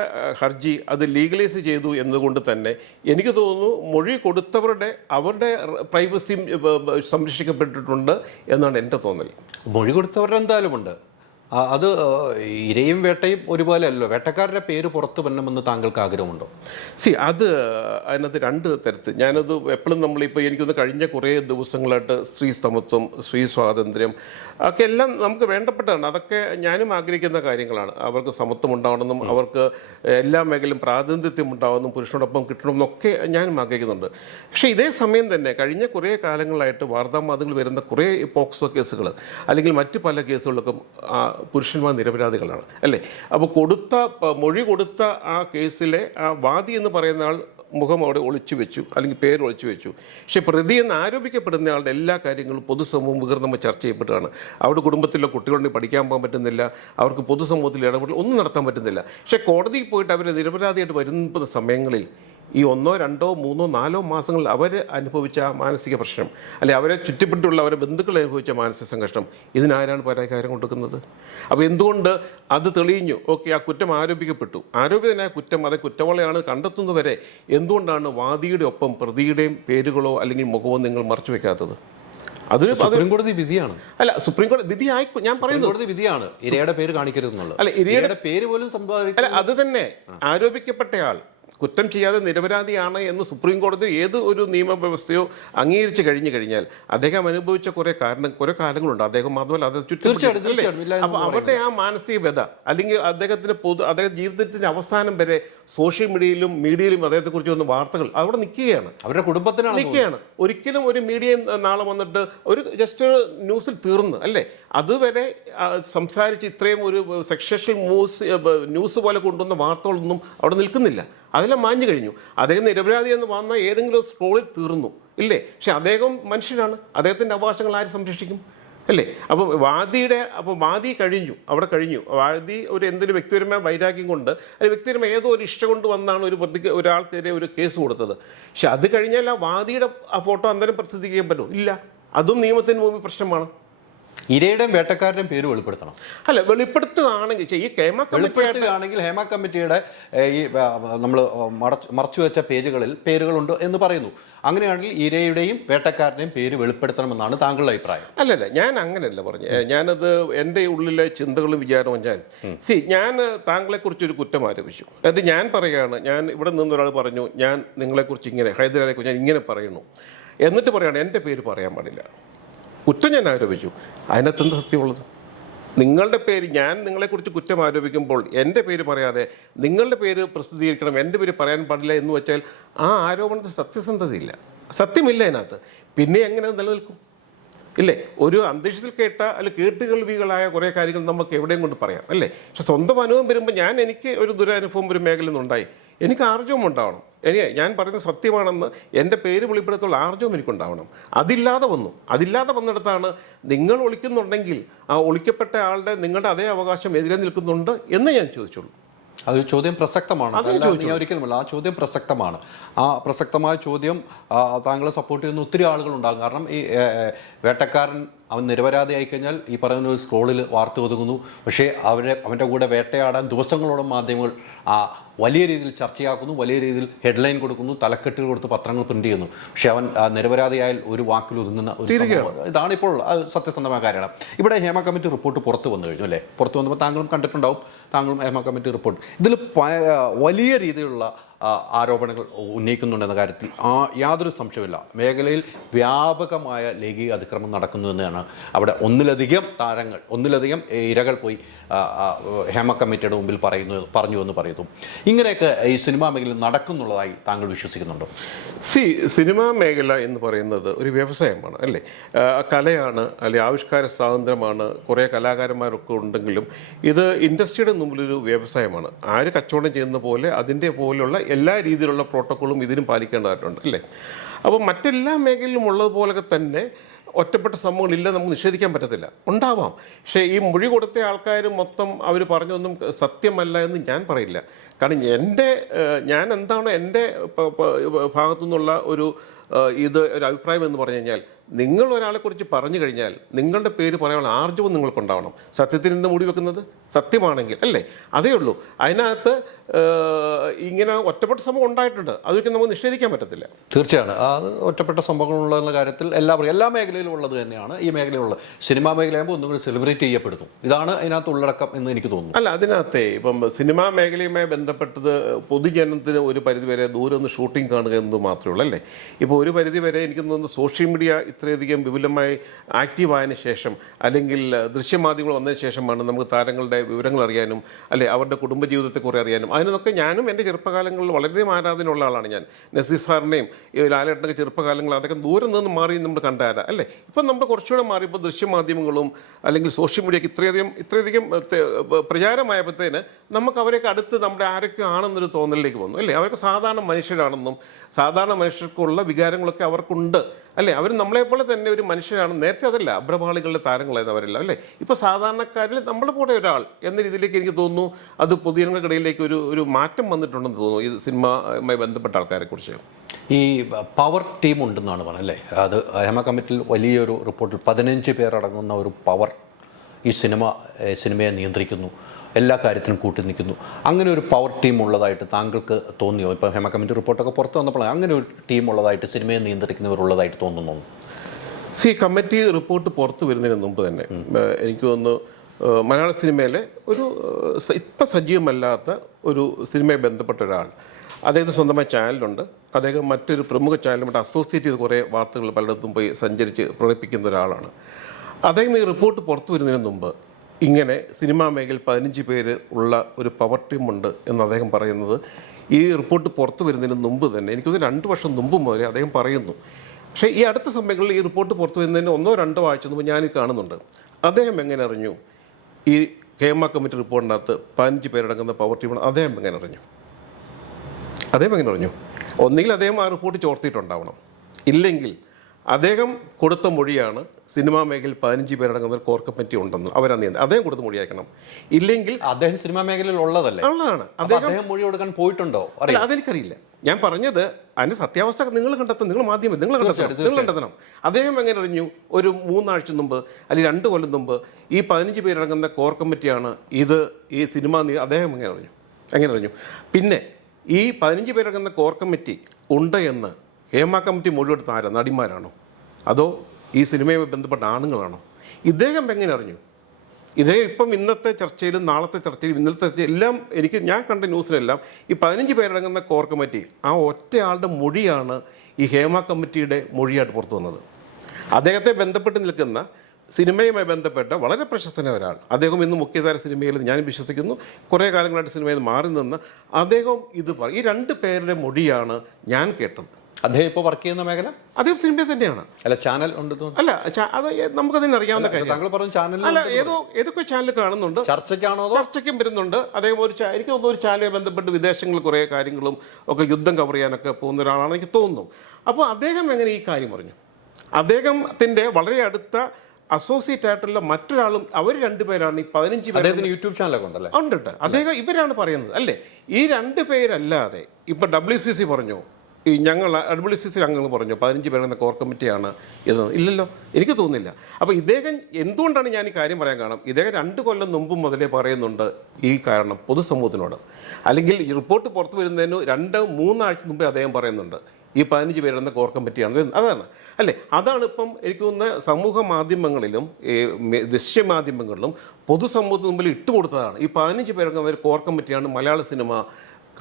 ഹർജി അത് ലീഗലൈസ് ചെയ്തു എന്നതുകൊണ്ട് തന്നെ എനിക്ക് തോന്നുന്നു മൊഴി കൊടുത്തവരുടെ അവരുടെ പ്രൈവസിയും സംരക്ഷിക്കപ്പെട്ടിട്ടുണ്ട് എന്നാണ് എൻ്റെ തോന്നൽ. മൊഴി കൊടുത്തവരുടെ എന്തായാലും ഉണ്ട്. അത് ഇരയും വേട്ടയും ഒരുപോലെ അല്ലല്ലോ. വേട്ടക്കാരുടെ പേര് പുറത്ത് വരണമെന്ന് താങ്കൾക്ക് ആഗ്രഹമുണ്ടോ? അത് അതിനകത്ത് 2 തരത്തിൽ ഞാനത് എപ്പോഴും നമ്മളിപ്പോൾ എനിക്കൊന്ന് കഴിഞ്ഞ കുറേ ദിവസങ്ങളായിട്ട് സ്ത്രീ സമത്വം, സ്ത്രീ സ്വാതന്ത്ര്യം ഒക്കെ എല്ലാം നമുക്ക് വേണ്ടപ്പെട്ടതാണ്. അതൊക്കെ ഞാനും ആഗ്രഹിക്കുന്ന കാര്യങ്ങളാണ്. അവർക്ക് സമത്വം ഉണ്ടാവണമെന്നും അവർക്ക് എല്ലാ മേഖലയിലും പ്രാതിനിധ്യം ഉണ്ടാവണമെന്നും പുരുഷനോടൊപ്പം കിട്ടണമെന്നൊക്കെ ഞാനും ആഗ്രഹിക്കുന്നുണ്ട്. പക്ഷേ ഇതേ സമയം തന്നെ കഴിഞ്ഞ കുറേ കാലങ്ങളായിട്ട് വാർത്താമാധ്യമങ്ങളിൽ വരുന്ന കുറേ പോക്സോ കേസുകൾ അല്ലെങ്കിൽ മറ്റു പല കേസുകളൊക്കെ പുരുഷന്മാർ നിരപരാധികളാണ് അല്ലേ? അപ്പോൾ മൊഴി കൊടുത്ത ആ കേസിലെ ആ വാദി എന്ന് പറയുന്ന ആൾ മുഖം അവിടെ ഒളിച്ചു വെച്ചു അല്ലെങ്കിൽ പേര് ഒളിച്ചു വെച്ചു. പക്ഷേ പ്രതി എന്ന് ആരോപിക്കപ്പെടുന്ന ആളുടെ എല്ലാ കാര്യങ്ങളും പൊതുസമൂഹം മുഖർന്ന് ചർച്ച ചെയ്യപ്പെട്ടതാണ്. അവരുടെ കുടുംബത്തിലെ കുട്ടികളുണ്ടെങ്കിൽ പഠിക്കാൻ പോകാൻ പറ്റുന്നില്ല, അവർക്ക് പൊതുസമൂഹത്തിൽ ഇടപെടൽ ഒന്നും നടത്താൻ പറ്റുന്നില്ല. പക്ഷേ കോടതിയിൽ പോയിട്ട് അവരെ നിരപരാധിയായിട്ട് വരുന്ന സമയങ്ങളിൽ ഈ 1, 2, 3, 4 മാസങ്ങളിൽ അവർ അനുഭവിച്ച മാനസിക പ്രശ്നം അല്ലെ അവരെ ചുറ്റിപ്പെട്ടുള്ള അവരെ ബന്ധുക്കൾ അനുഭവിച്ച മാനസിക സംഘർഷം ഇതിനാരാണ് പരിഹാരം കൊടുക്കുന്നത്? അപ്പോൾ എന്തുകൊണ്ട് അത് തെളിഞ്ഞു, ഓക്കെ, ആ കുറ്റം ആരോപിക്കപ്പെട്ടു, ആരോപിതനായ കുറ്റം അത് കുറ്റവാളിയാണ് കണ്ടെത്തുന്നവരെ എന്തുകൊണ്ടാണ് വാദിയുടെ ഒപ്പം പ്രതിയുടെയും പേരുകളോ അല്ലെങ്കിൽ മുഖമോ നിങ്ങൾ മറച്ചു വെക്കാത്തത്? അതൊരു സുപ്രീം കോടതി വിധിയാണ്. അല്ല, സുപ്രീം കോടതി വിധി ഞാൻ പറയുന്നത് വിധിയാണ്, ഇരയുടെ പേര് കാണിക്കരുതെന്നുള്ളത്. അല്ല, ഇരയുടെ പേര് പോലും അല്ല, അത് തന്നെ ആരോപിക്കപ്പെട്ടയാൾ കുറ്റം ചെയ്യാതെ നിരപരാധിയാണ് എന്ന് സുപ്രീം കോടതി ഏത് ഒരു നിയമവ്യവസ്ഥയോ അംഗീകരിച്ച് കഴിഞ്ഞാൽ അദ്ദേഹം അനുഭവിച്ച കുറേ കാലങ്ങളുണ്ട്. അദ്ദേഹം മാത്രമല്ല അത് ചുറ്റും. അപ്പോൾ അവരുടെ ആ മാനസിക വ്യത അല്ലെങ്കിൽ അദ്ദേഹം ജീവിതത്തിന്റെ അവസാനം വരെ സോഷ്യൽ മീഡിയയിലും അദ്ദേഹത്തെക്കുറിച്ച് വന്ന വാർത്തകൾ അവിടെ നിൽക്കുകയാണ്, അവരുടെ കുടുംബത്തിനാണ് നിൽക്കുകയാണ്. ഒരിക്കലും ഒരു മീഡിയയും നാളെ വന്നിട്ട് ഒരു ജസ്റ്റ് ന്യൂസിൽ തീർന്ന് അല്ലേ, അതുവരെ സംസാരിച്ച് ഇത്രയും ഒരു സെക്ഷൻ ന്യൂസ് പോലെ കൊണ്ടുവന്ന വാർത്തകളൊന്നും അവിടെ നിൽക്കുന്നില്ല, അതെല്ലാം മാഞ്ഞു കഴിഞ്ഞു. അദ്ദേഹം നിരപരാധി എന്ന് വന്ന ഏതെങ്കിലും സ്ക്രോളിൽ തീർന്നു ഇല്ലേ? പക്ഷെ അദ്ദേഹം മനുഷ്യനാണ്, അദ്ദേഹത്തിൻ്റെ അവകാശങ്ങൾ ആര് സംരക്ഷിക്കും? അല്ലേ? അപ്പം വാദി കഴിഞ്ഞു, അവിടെ കഴിഞ്ഞു. വാദി ഒരു എന്തൊരു വ്യക്തിപരമായ വൈരാഗ്യം കൊണ്ട് അല്ലെങ്കിൽ വ്യക്തിപരമായ ഏതോ ഒരു ഇഷ്ടം കൊണ്ട് വന്നാണ് ഒരാൾക്കെതിരെ ഒരു കേസ് കൊടുത്തത്. പക്ഷെ അത് കഴിഞ്ഞാൽ ആ വാദിയുടെ ആ ഫോട്ടോ അന്നേരം പ്രസിദ്ധീകരിക്കാൻ പറ്റുമോ? ഇല്ല. അതും നിയമത്തിന് മുമ്പിൽ പ്രശ്നമാണ്. ഇരയുടെയും വേട്ടക്കാരുടെയും പേര് വെളിപ്പെടുത്തണം. അല്ല, വെളിപ്പെടുത്തുകയാണെങ്കിൽ ഈ വെളിപ്പെടുത്തുകയാണെങ്കിൽ ഹേമ കമ്മിറ്റിയുടെ ഈ നമ്മൾ മറച്ചു വെച്ച പേരുകളുണ്ട് എന്ന് പറയുന്നു. അങ്ങനെയാണെങ്കിൽ ഇരയുടെയും വേട്ടക്കാരുടെയും പേര് വെളിപ്പെടുത്തണമെന്നാണ് താങ്കളുടെ അഭിപ്രായം. അല്ലല്ല, ഞാൻ അങ്ങനെയല്ല പറഞ്ഞു. ഞാനത് എൻ്റെ ഉള്ളിലെ ചിന്തകളും വിചാരവും ഞാൻ താങ്കളെക്കുറിച്ച് ഒരു കുറ്റം ആരോപിച്ചു. എന്നിട്ട് ഞാൻ പറയുകയാണ്, ഞാൻ ഇവിടെ നിന്നൊരാൾ പറഞ്ഞു ഞാൻ നിങ്ങളെക്കുറിച്ച് ഇങ്ങനെ ഹൈദരാലിയെക്കുറിച്ച് ഞാൻ ഇങ്ങനെ പറയുന്നു, എന്നിട്ട് പറയുകയാണ് എൻ്റെ പേര് പറയാൻ പാടില്ല. കുറ്റം ഞാൻ ആരോപിച്ചു. അതിനകത്തെന്ത് സത്യമുള്ളത്? നിങ്ങളുടെ പേര്, ഞാൻ നിങ്ങളെക്കുറിച്ച് കുറ്റം ആരോപിക്കുമ്പോൾ എൻ്റെ പേര് പറയാതെ നിങ്ങളുടെ പേര് പ്രസിദ്ധീകരിക്കണം, എൻ്റെ പേര് പറയാൻ പാടില്ല എന്ന് വെച്ചാൽ ആ ആരോപണത്തിൽ സത്യസന്ധതയില്ല, സത്യമില്ല അതിനകത്ത്. പിന്നെ എങ്ങനെ നിലനിൽക്കും? ഇല്ലേ? ഒരു അന്തരീക്ഷത്തിൽ കേട്ട അല്ലെങ്കിൽ കേട്ടുകേൾവികളായ കുറേ കാര്യങ്ങൾ നമുക്ക് എവിടെയും കൊണ്ട് പറയാം, അല്ലേ? പക്ഷെ സ്വന്തം അനുഭവം വരുമ്പോൾ എനിക്ക് ഒരു ദുരനുഭവം ഒരു മേഖലയിൽ നിന്നുണ്ടായി, എനിക്ക് ആർജവം ഉണ്ടാവണം. ഞാൻ പറയുന്നത് സത്യമാണെന്ന് എൻ്റെ പേര് വെളിപ്പെടുത്തുള്ള ആർജവം എനിക്കുണ്ടാവണം. അതില്ലാതെ വന്നിടത്താണ് നിങ്ങൾ ഒളിക്കുന്നുണ്ടെങ്കിൽ ആ ഒളിക്കപ്പെട്ട ആളുടെ നിങ്ങളുടെ അതേ അവകാശം എതിരെ നിൽക്കുന്നുണ്ട് എന്ന് ഞാൻ ചോദിച്ചുള്ളൂ. അതൊരു ചോദ്യം പ്രസക്തമാണ്, ഒരിക്കലുമല്ല. ആ ചോദ്യം പ്രസക്തമാണ്. ആ പ്രസക്തമായ ചോദ്യം താങ്കളെ സപ്പോർട്ട് ചെയ്യുന്ന ഒത്തിരി ആളുകളുണ്ടാകും. കാരണം ഈ വേട്ടക്കാരൻ അവൻ നിരപരാധിയായി കഴിഞ്ഞാൽ ഈ പറയുന്ന ഒരു സ്ക്രോളിൽ വാർത്ത ഒതുങ്ങുന്നു. പക്ഷേ അവൻ്റെ കൂടെ വേട്ടയാടാൻ ദിവസങ്ങളോളം മാധ്യമങ്ങൾ വലിയ രീതിയിൽ ചർച്ചയാക്കുന്നു, വലിയ രീതിയിൽ ഹെഡ്ലൈൻ കൊടുക്കുന്നു, തലക്കെട്ടുകൾ കൊടുത്ത് പത്രങ്ങൾ പ്രിന്റ് ചെയ്യുന്നു. പക്ഷേ അവൻ നിരപരാധിയായാൽ ഒരു വാക്കിൽ ഒതുങ്ങുന്ന ഒരു ഇതാണിപ്പോൾ സത്യസന്ധമായ കാര്യമാണ്. ഇവിടെ ഹേമ കമ്മിറ്റി റിപ്പോർട്ട് പുറത്തു വന്നു കഴിഞ്ഞു, അല്ലേ? പുറത്തു വന്നപ്പോൾ താങ്കളും കണ്ടിട്ടുണ്ടാവും, താങ്കളും ഹേമ കമ്മിറ്റി റിപ്പോർട്ട്. ഇതിൽ വലിയ രീതിയിലുള്ള ആരോപണങ്ങൾ ഉന്നയിക്കുന്നുണ്ടെന്ന കാര്യത്തിൽ യാതൊരു സംശയമില്ല. മേഖലയിൽ വ്യാപകമായ ലൈംഗിക അതിക്രമം നടക്കുന്നു എന്നാണ് അവിടെ ഒന്നിലധികം ഇരകൾ പോയി ഹേമ കമ്മിറ്റിയുടെ മുമ്പിൽ പറഞ്ഞു എന്ന് പറയുന്നു. ഇങ്ങനെയൊക്കെ ഈ സിനിമാ മേഖലയിൽ നടക്കുന്നുള്ളതായി താങ്കൾ വിശ്വസിക്കുന്നുണ്ടോ? സിനിമാ മേഖല എന്ന് പറയുന്നത് ഒരു വ്യവസായമാണ്, അല്ലേ? കലയാണ്, അല്ലെ ആവിഷ്കാര സ്വാതന്ത്ര്യമാണ്, കുറേ കലാകാരന്മാരൊക്കെ ഉണ്ടെങ്കിലും ഇത് ഇൻഡസ്ട്രിയുടെ മുമ്പിലൊരു വ്യവസായമാണ്. ആര് കച്ചവടം ചെയ്യുന്ന പോലെ അതിൻ്റെ പോലെയുള്ള എല്ലാ രീതിയിലുള്ള പ്രോട്ടോക്കോളും ഇതിനും പാലിക്കേണ്ടതായിട്ടുണ്ട്, അല്ലേ? അപ്പോൾ മറ്റെല്ലാ മേഖലയിലും ഉള്ളതുപോലെ തന്നെ ഒറ്റപ്പെട്ട സംഭവങ്ങളില്ല, നമുക്ക് നിഷേധിക്കാൻ പറ്റത്തില്ല, ഉണ്ടാവാം. പക്ഷേ ഈ മൊഴി കൊടുത്ത ആൾക്കാർ മൊത്തം അവർ പറഞ്ഞൊന്നും സത്യമല്ല എന്ന് ഞാൻ പറയില്ല. കാരണം ഞാൻ എന്താണ് എൻ്റെ ഭാഗത്തു നിന്നുള്ള ഒരു അഭിപ്രായം എന്ന് പറഞ്ഞു കഴിഞ്ഞാൽ, നിങ്ങൾ ഒരാളെക്കുറിച്ച് പറഞ്ഞു കഴിഞ്ഞാൽ നിങ്ങളുടെ പേര് പറയാനുള്ള ആർജവം നിങ്ങൾക്കുണ്ടാവണം. സത്യത്തിൽ നിന്ന് മൂടി വെക്കുന്നത് സത്യമാണെങ്കിൽ, അല്ലേ? അതേ ഉള്ളൂ. അതിനകത്ത് ഇങ്ങനെ ഒറ്റപ്പെട്ട സംഭവം ഉണ്ടായിട്ടുണ്ട്, അതൊക്കെ നമുക്ക് നിഷേധിക്കാൻ പറ്റത്തില്ല. തീർച്ചയാണ് അത് ഒറ്റപ്പെട്ട സംഭവങ്ങളുള്ള കാര്യത്തിൽ എല്ലാ മേഖലയിലും ഉള്ളത് തന്നെയാണ് ഈ മേഖലയിലുള്ളത്. സിനിമാ മേഖലയാകുമ്പോൾ ഒന്നും കൂടി സെലിബ്രേറ്റ് ചെയ്യപ്പെടുന്നു. ഇതാണ് അതിനകത്ത് ഉള്ളടക്കം എന്ന് എനിക്ക് തോന്നുന്നു. അല്ല, അതിനകത്തെ ഇപ്പം സിനിമാ മേഖലയുമായി ബന്ധപ്പെട്ടത് പൊതുജനത്തിന് ഒരു പരിധിവരെ ദൂരെ നിന്ന് ഷൂട്ടിംഗ് കാണുക എന്നത് മാത്രമേ ഉള്ളൂ, അല്ലേ? ഇപ്പോൾ ഒരു പരിധിവരെ എനിക്ക് തോന്നുന്നു സോഷ്യൽ മീഡിയ ഇത്രയധികം വിപുലമായി ആക്റ്റീവായതിനു ശേഷം അല്ലെങ്കിൽ ദൃശ്യമാധ്യമങ്ങൾ വന്നതിന് ശേഷമാണ് നമുക്ക് താരങ്ങളുടെ വിവരങ്ങൾ അറിയാനും, അല്ലെ അവരുടെ കുടുംബജീവിതത്തെ കുറെ അറിയാനും. അതിനൊക്കെ ഞാനും എൻ്റെ ചെറുപ്പകാലങ്ങളിൽ വളരെയധികം ആരാധനയുള്ള ആളാണ്. ഞാൻ നസീർ സാറിനെയും ലാലേട്ടനൊക്കെ ചെറുപ്പകാലങ്ങൾ അതൊക്കെ ദൂരം നിന്ന് മാറി നമ്മൾ കണ്ടാരാ, അല്ലേ? ഇപ്പം നമ്മൾ കുറച്ചുകൂടെ മാറിയപ്പോൾ ദൃശ്യമാധ്യമങ്ങളും അല്ലെങ്കിൽ സോഷ്യൽ മീഡിയക്ക് ഇത്രയധികം പ്രചാരമായപ്പോഴത്തേന് നമുക്ക് അവരെയൊക്കെ അടുത്ത് നമ്മുടെ ആരൊക്കെ ആണെന്നൊരു തോന്നലിലേക്ക് വന്നു, അല്ലേ? അവരൊക്കെ സാധാരണ മനുഷ്യരാണെന്നും സാധാരണ മനുഷ്യർക്കുള്ള വികാരങ്ങളൊക്കെ അവർക്കുണ്ട്, അല്ലേ? അവർ നമ്മളെപ്പോലെ തന്നെ ഒരു മനുഷ്യരാണ്. നേരത്തെ അതല്ല, അഭ്രപാളികളുടെ താരങ്ങളായത് അവരല്ല, അല്ലേ? ഇപ്പോൾ സാധാരണക്കാരിൽ നമ്മുടെ കൂടെ ഒരാൾ എന്ന രീതിയിലേക്ക് എനിക്ക് തോന്നുന്നു അത് പൊതുജനങ്ങൾക്കിടയിലേക്ക് ഒരു മാറ്റം വന്നിട്ടുണ്ടെന്ന് തോന്നുന്നു ഈ സിനിമയുമായി ബന്ധപ്പെട്ട ആൾക്കാരെക്കുറിച്ച്. ഈ പവർ ടീം ഉണ്ടെന്നാണ് പറഞ്ഞല്ലേ? അത് ഹേമ കമ്മിറ്റിയിൽ വലിയൊരു റിപ്പോർട്ടിൽ 15 പേരടങ്ങുന്ന ഒരു പവർ ഈ സിനിമയെ നിയന്ത്രിക്കുന്നു, എല്ലാ കാര്യത്തിനും കൂട്ടി നിൽക്കുന്നു. അങ്ങനെ ഒരു പവർ ടീം ഉള്ളതായിട്ട് താങ്കൾക്ക് തോന്നിയോ? ഇപ്പോൾ ഹേമ കമ്മിറ്റി റിപ്പോർട്ടൊക്കെ പുറത്ത് വന്നപ്പോൾ അങ്ങനെ ഒരു ടീം ഉള്ളതായിട്ട്, സിനിമയെ നിയന്ത്രിക്കുന്നവരുള്ളതായിട്ട് തോന്നുന്നു? കമ്മിറ്റി റിപ്പോർട്ട് പുറത്ത് വരുന്നതിന് മുമ്പ് തന്നെ എനിക്ക് തോന്നുന്നു മലയാള സിനിമയിലെ ഒരു ഇപ്പം സജീവമല്ലാത്ത ഒരു സിനിമയെ ബന്ധപ്പെട്ട ഒരാൾ, അദ്ദേഹത്തിന് സ്വന്തമായ ചാനലുണ്ട്. അദ്ദേഹം മറ്റൊരു പ്രമുഖ ചാനലുമായിട്ട് അസോസിയേറ്റ് ചെയ്ത് കുറേ വാർത്തകൾ പലയിടത്തും പോയി സഞ്ചരിച്ച് പ്രകടിപ്പിക്കുന്ന ഒരാളാണ്. അദ്ദേഹം ഈ റിപ്പോർട്ട് പുറത്തു വരുന്നതിന് മുമ്പ് ഇങ്ങനെ സിനിമാ മേഖലയിൽ 15 പേര് ഉള്ള ഒരു പവർ ടീമുണ്ട് എന്ന് അദ്ദേഹം പറയുന്നത് ഈ റിപ്പോർട്ട് പുറത്തു വരുന്നതിന് മുമ്പ് തന്നെ, എനിക്കൊന്ന് 2 വർഷം മുമ്പ് മുതലേ അദ്ദേഹം പറയുന്നു. പക്ഷേ ഈ അടുത്ത സമയങ്ങളിൽ ഈ റിപ്പോർട്ട് പുറത്തു വരുന്നതിന് 1-2 ആഴ്ച മുമ്പ് ഞാനീ കാണുന്നുണ്ട്. അദ്ദേഹം എങ്ങനെ അറിഞ്ഞു ഈ ഹേമ കമ്മിറ്റി റിപ്പോർട്ടിനകത്ത് 15 പേരടങ്ങുന്ന പവർ ടീമാണ്? അദ്ദേഹം എങ്ങനെ അറിഞ്ഞു? ഒന്നുകിൽ അദ്ദേഹം ആ റിപ്പോർട്ട് ചോർത്തിയിട്ടുണ്ടാവണം, ഇല്ലെങ്കിൽ അദ്ദേഹം കൊടുത്ത മൊഴിയാണ് സിനിമാ മേഖലയിൽ 15 പേരടങ്ങുന്ന കോർ കമ്മിറ്റി ഉണ്ടെന്ന് അദ്ദേഹം കൊടുത്ത മൊഴി അയക്കണം. ഇല്ലെങ്കിൽ അദ്ദേഹം സിനിമാ മേഖലയിൽ ഉള്ളതല്ലേ, ഉള്ളതാണ്. അദ്ദേഹം മൊഴി കൊടുക്കാൻ പോയിട്ടുണ്ടോ? അല്ല, അതെനിക്കറിയില്ല. ഞാൻ പറഞ്ഞത് അതിന്റെ സത്യാവസ്ഥ നിങ്ങൾ കണ്ടെത്തണം, നിങ്ങൾ മാധ്യമം നിങ്ങൾ കണ്ടെത്തണം. അദ്ദേഹം എങ്ങനെ അറിഞ്ഞു ഒരു 3 ആഴ്ച മുമ്പ് അല്ലെങ്കിൽ 2 കൊല്ലം മുമ്പ് ഈ 15 പേരടങ്ങുന്ന കോർ കമ്മിറ്റിയാണ് ഇത് ഈ സിനിമ? അദ്ദേഹം എങ്ങനെ അറിഞ്ഞു? പിന്നെ ഈ 15 പേരടങ്ങുന്ന കോർ കമ്മിറ്റി ഉണ്ട് എന്ന് ഹേമ കമ്മിറ്റി മൊഴിയെടുത്ത ആരാ? നടിമാരാണോ അതോ ഈ സിനിമയുമായി ബന്ധപ്പെട്ട ആണുങ്ങളാണോ? ഇദ്ദേഹം എങ്ങനെ അറിഞ്ഞു? ഇദ്ദേഹം ഇപ്പം ഇന്നത്തെ ചർച്ചയിലും നാളത്തെ ചർച്ചയിലും ഇന്നലത്തെ എല്ലാം ഞാൻ കണ്ട ന്യൂസിലെല്ലാം ഈ 15 പേരടങ്ങുന്ന കോർ കമ്മിറ്റി ആ ഒറ്റയാളുടെ മൊഴിയാണ് ഈ ഹേമ കമ്മിറ്റിയുടെ മൊഴിയായിട്ട് പുറത്തു വന്നത്. അദ്ദേഹത്തെ ബന്ധപ്പെട്ട് നിൽക്കുന്ന സിനിമയുമായി ബന്ധപ്പെട്ട വളരെ പ്രശസ്തനായ ഒരാൾ, അദ്ദേഹം ഇന്ന് മുഖ്യധാര സിനിമയിൽ ഞാൻ വിശ്വസിക്കുന്നു കുറേ കാലങ്ങളായിട്ട് സിനിമയിൽ മാറി നിന്ന് അദ്ദേഹം ഇത് ഈ 2 പേരുടെ മൊഴിയാണ് ഞാൻ കേട്ടത്. അദ്ദേഹം ഇപ്പോൾ വർക്ക് ചെയ്യുന്ന മേഖല അദ്ദേഹം സിനിമയിൽ തന്നെയാണ്. അല്ല, ചാനൽ ഉണ്ട്, അല്ല അത് നമുക്കതിന് അറിയാവുന്ന കാര്യം. താങ്കൾ പറഞ്ഞ ചാനൽ അല്ല, ഏതൊക്കെ ചാനൽ കാണുന്നുണ്ട്, ചർച്ചയ്ക്കും വരുന്നുണ്ട്. അദ്ദേഹം എനിക്ക് തോന്നുന്നു ഒരു ചാനലുമായി ബന്ധപ്പെട്ട് വിദേശങ്ങളിൽ കുറേ കാര്യങ്ങളും ഒക്കെ യുദ്ധം കവർ ചെയ്യാനൊക്കെ പോകുന്ന ഒരാളാണെന്ന് എനിക്ക് തോന്നുന്നു. അപ്പോൾ അദ്ദേഹം എങ്ങനെ ഈ കാര്യം പറഞ്ഞു? അദ്ദേഹത്തിൻ്റെ വളരെ അടുത്ത അസോസിയേറ്റ് ആയിട്ടുള്ള മറ്റൊരാളും അവർ 2 പേരാണ് ഈ 15 പേര് യൂട്യൂബ് ചാനലൊക്കെ ഉണ്ടല്ലേ? ഉണ്ട്. അദ്ദേഹം ഇവരാണ് പറയുന്നത് അല്ലേ? ഈ 2 പേരല്ലാതെ ഇപ്പം WCC പറഞ്ഞു, ഈ ഞങ്ങൾ WCC അംഗങ്ങൾ പറഞ്ഞു 15 പേരെന്ന കോർ കമ്മിറ്റിയാണ് ഇത്. ഇല്ലല്ലോ, എനിക്ക് തോന്നുന്നില്ല. അപ്പോൾ ഇദ്ദേഹം എന്തുകൊണ്ടാണ് ഞാൻ ഈ കാര്യം പറയാൻ കാരണം, ഇദ്ദേഹം 2 കൊല്ലം മുമ്പ് മുതലേ പറയുന്നുണ്ട് ഈ കാരണം പൊതുസമൂഹത്തിനോട്, അല്ലെങ്കിൽ ഈ റിപ്പോർട്ട് പുറത്തു വരുന്നതിന് 2-3 ആഴ്ച മുമ്പേ അദ്ദേഹം പറയുന്നുണ്ട് ഈ 15 പേരെന്ന കോർ കമ്മിറ്റിയാണ്. അതാണ് അല്ലേ? അതാണ് ഇപ്പം എനിക്ക് തോന്നുന്ന സമൂഹ മാധ്യമങ്ങളിലും ദൃശ്യമാധ്യമങ്ങളിലും പൊതുസമൂഹത്തിന് മുമ്പിൽ ഇട്ടുകൊടുത്തതാണ് ഈ 15 പേരെന്ന ഒരു കോർ കമ്മിറ്റിയാണ് മലയാള സിനിമ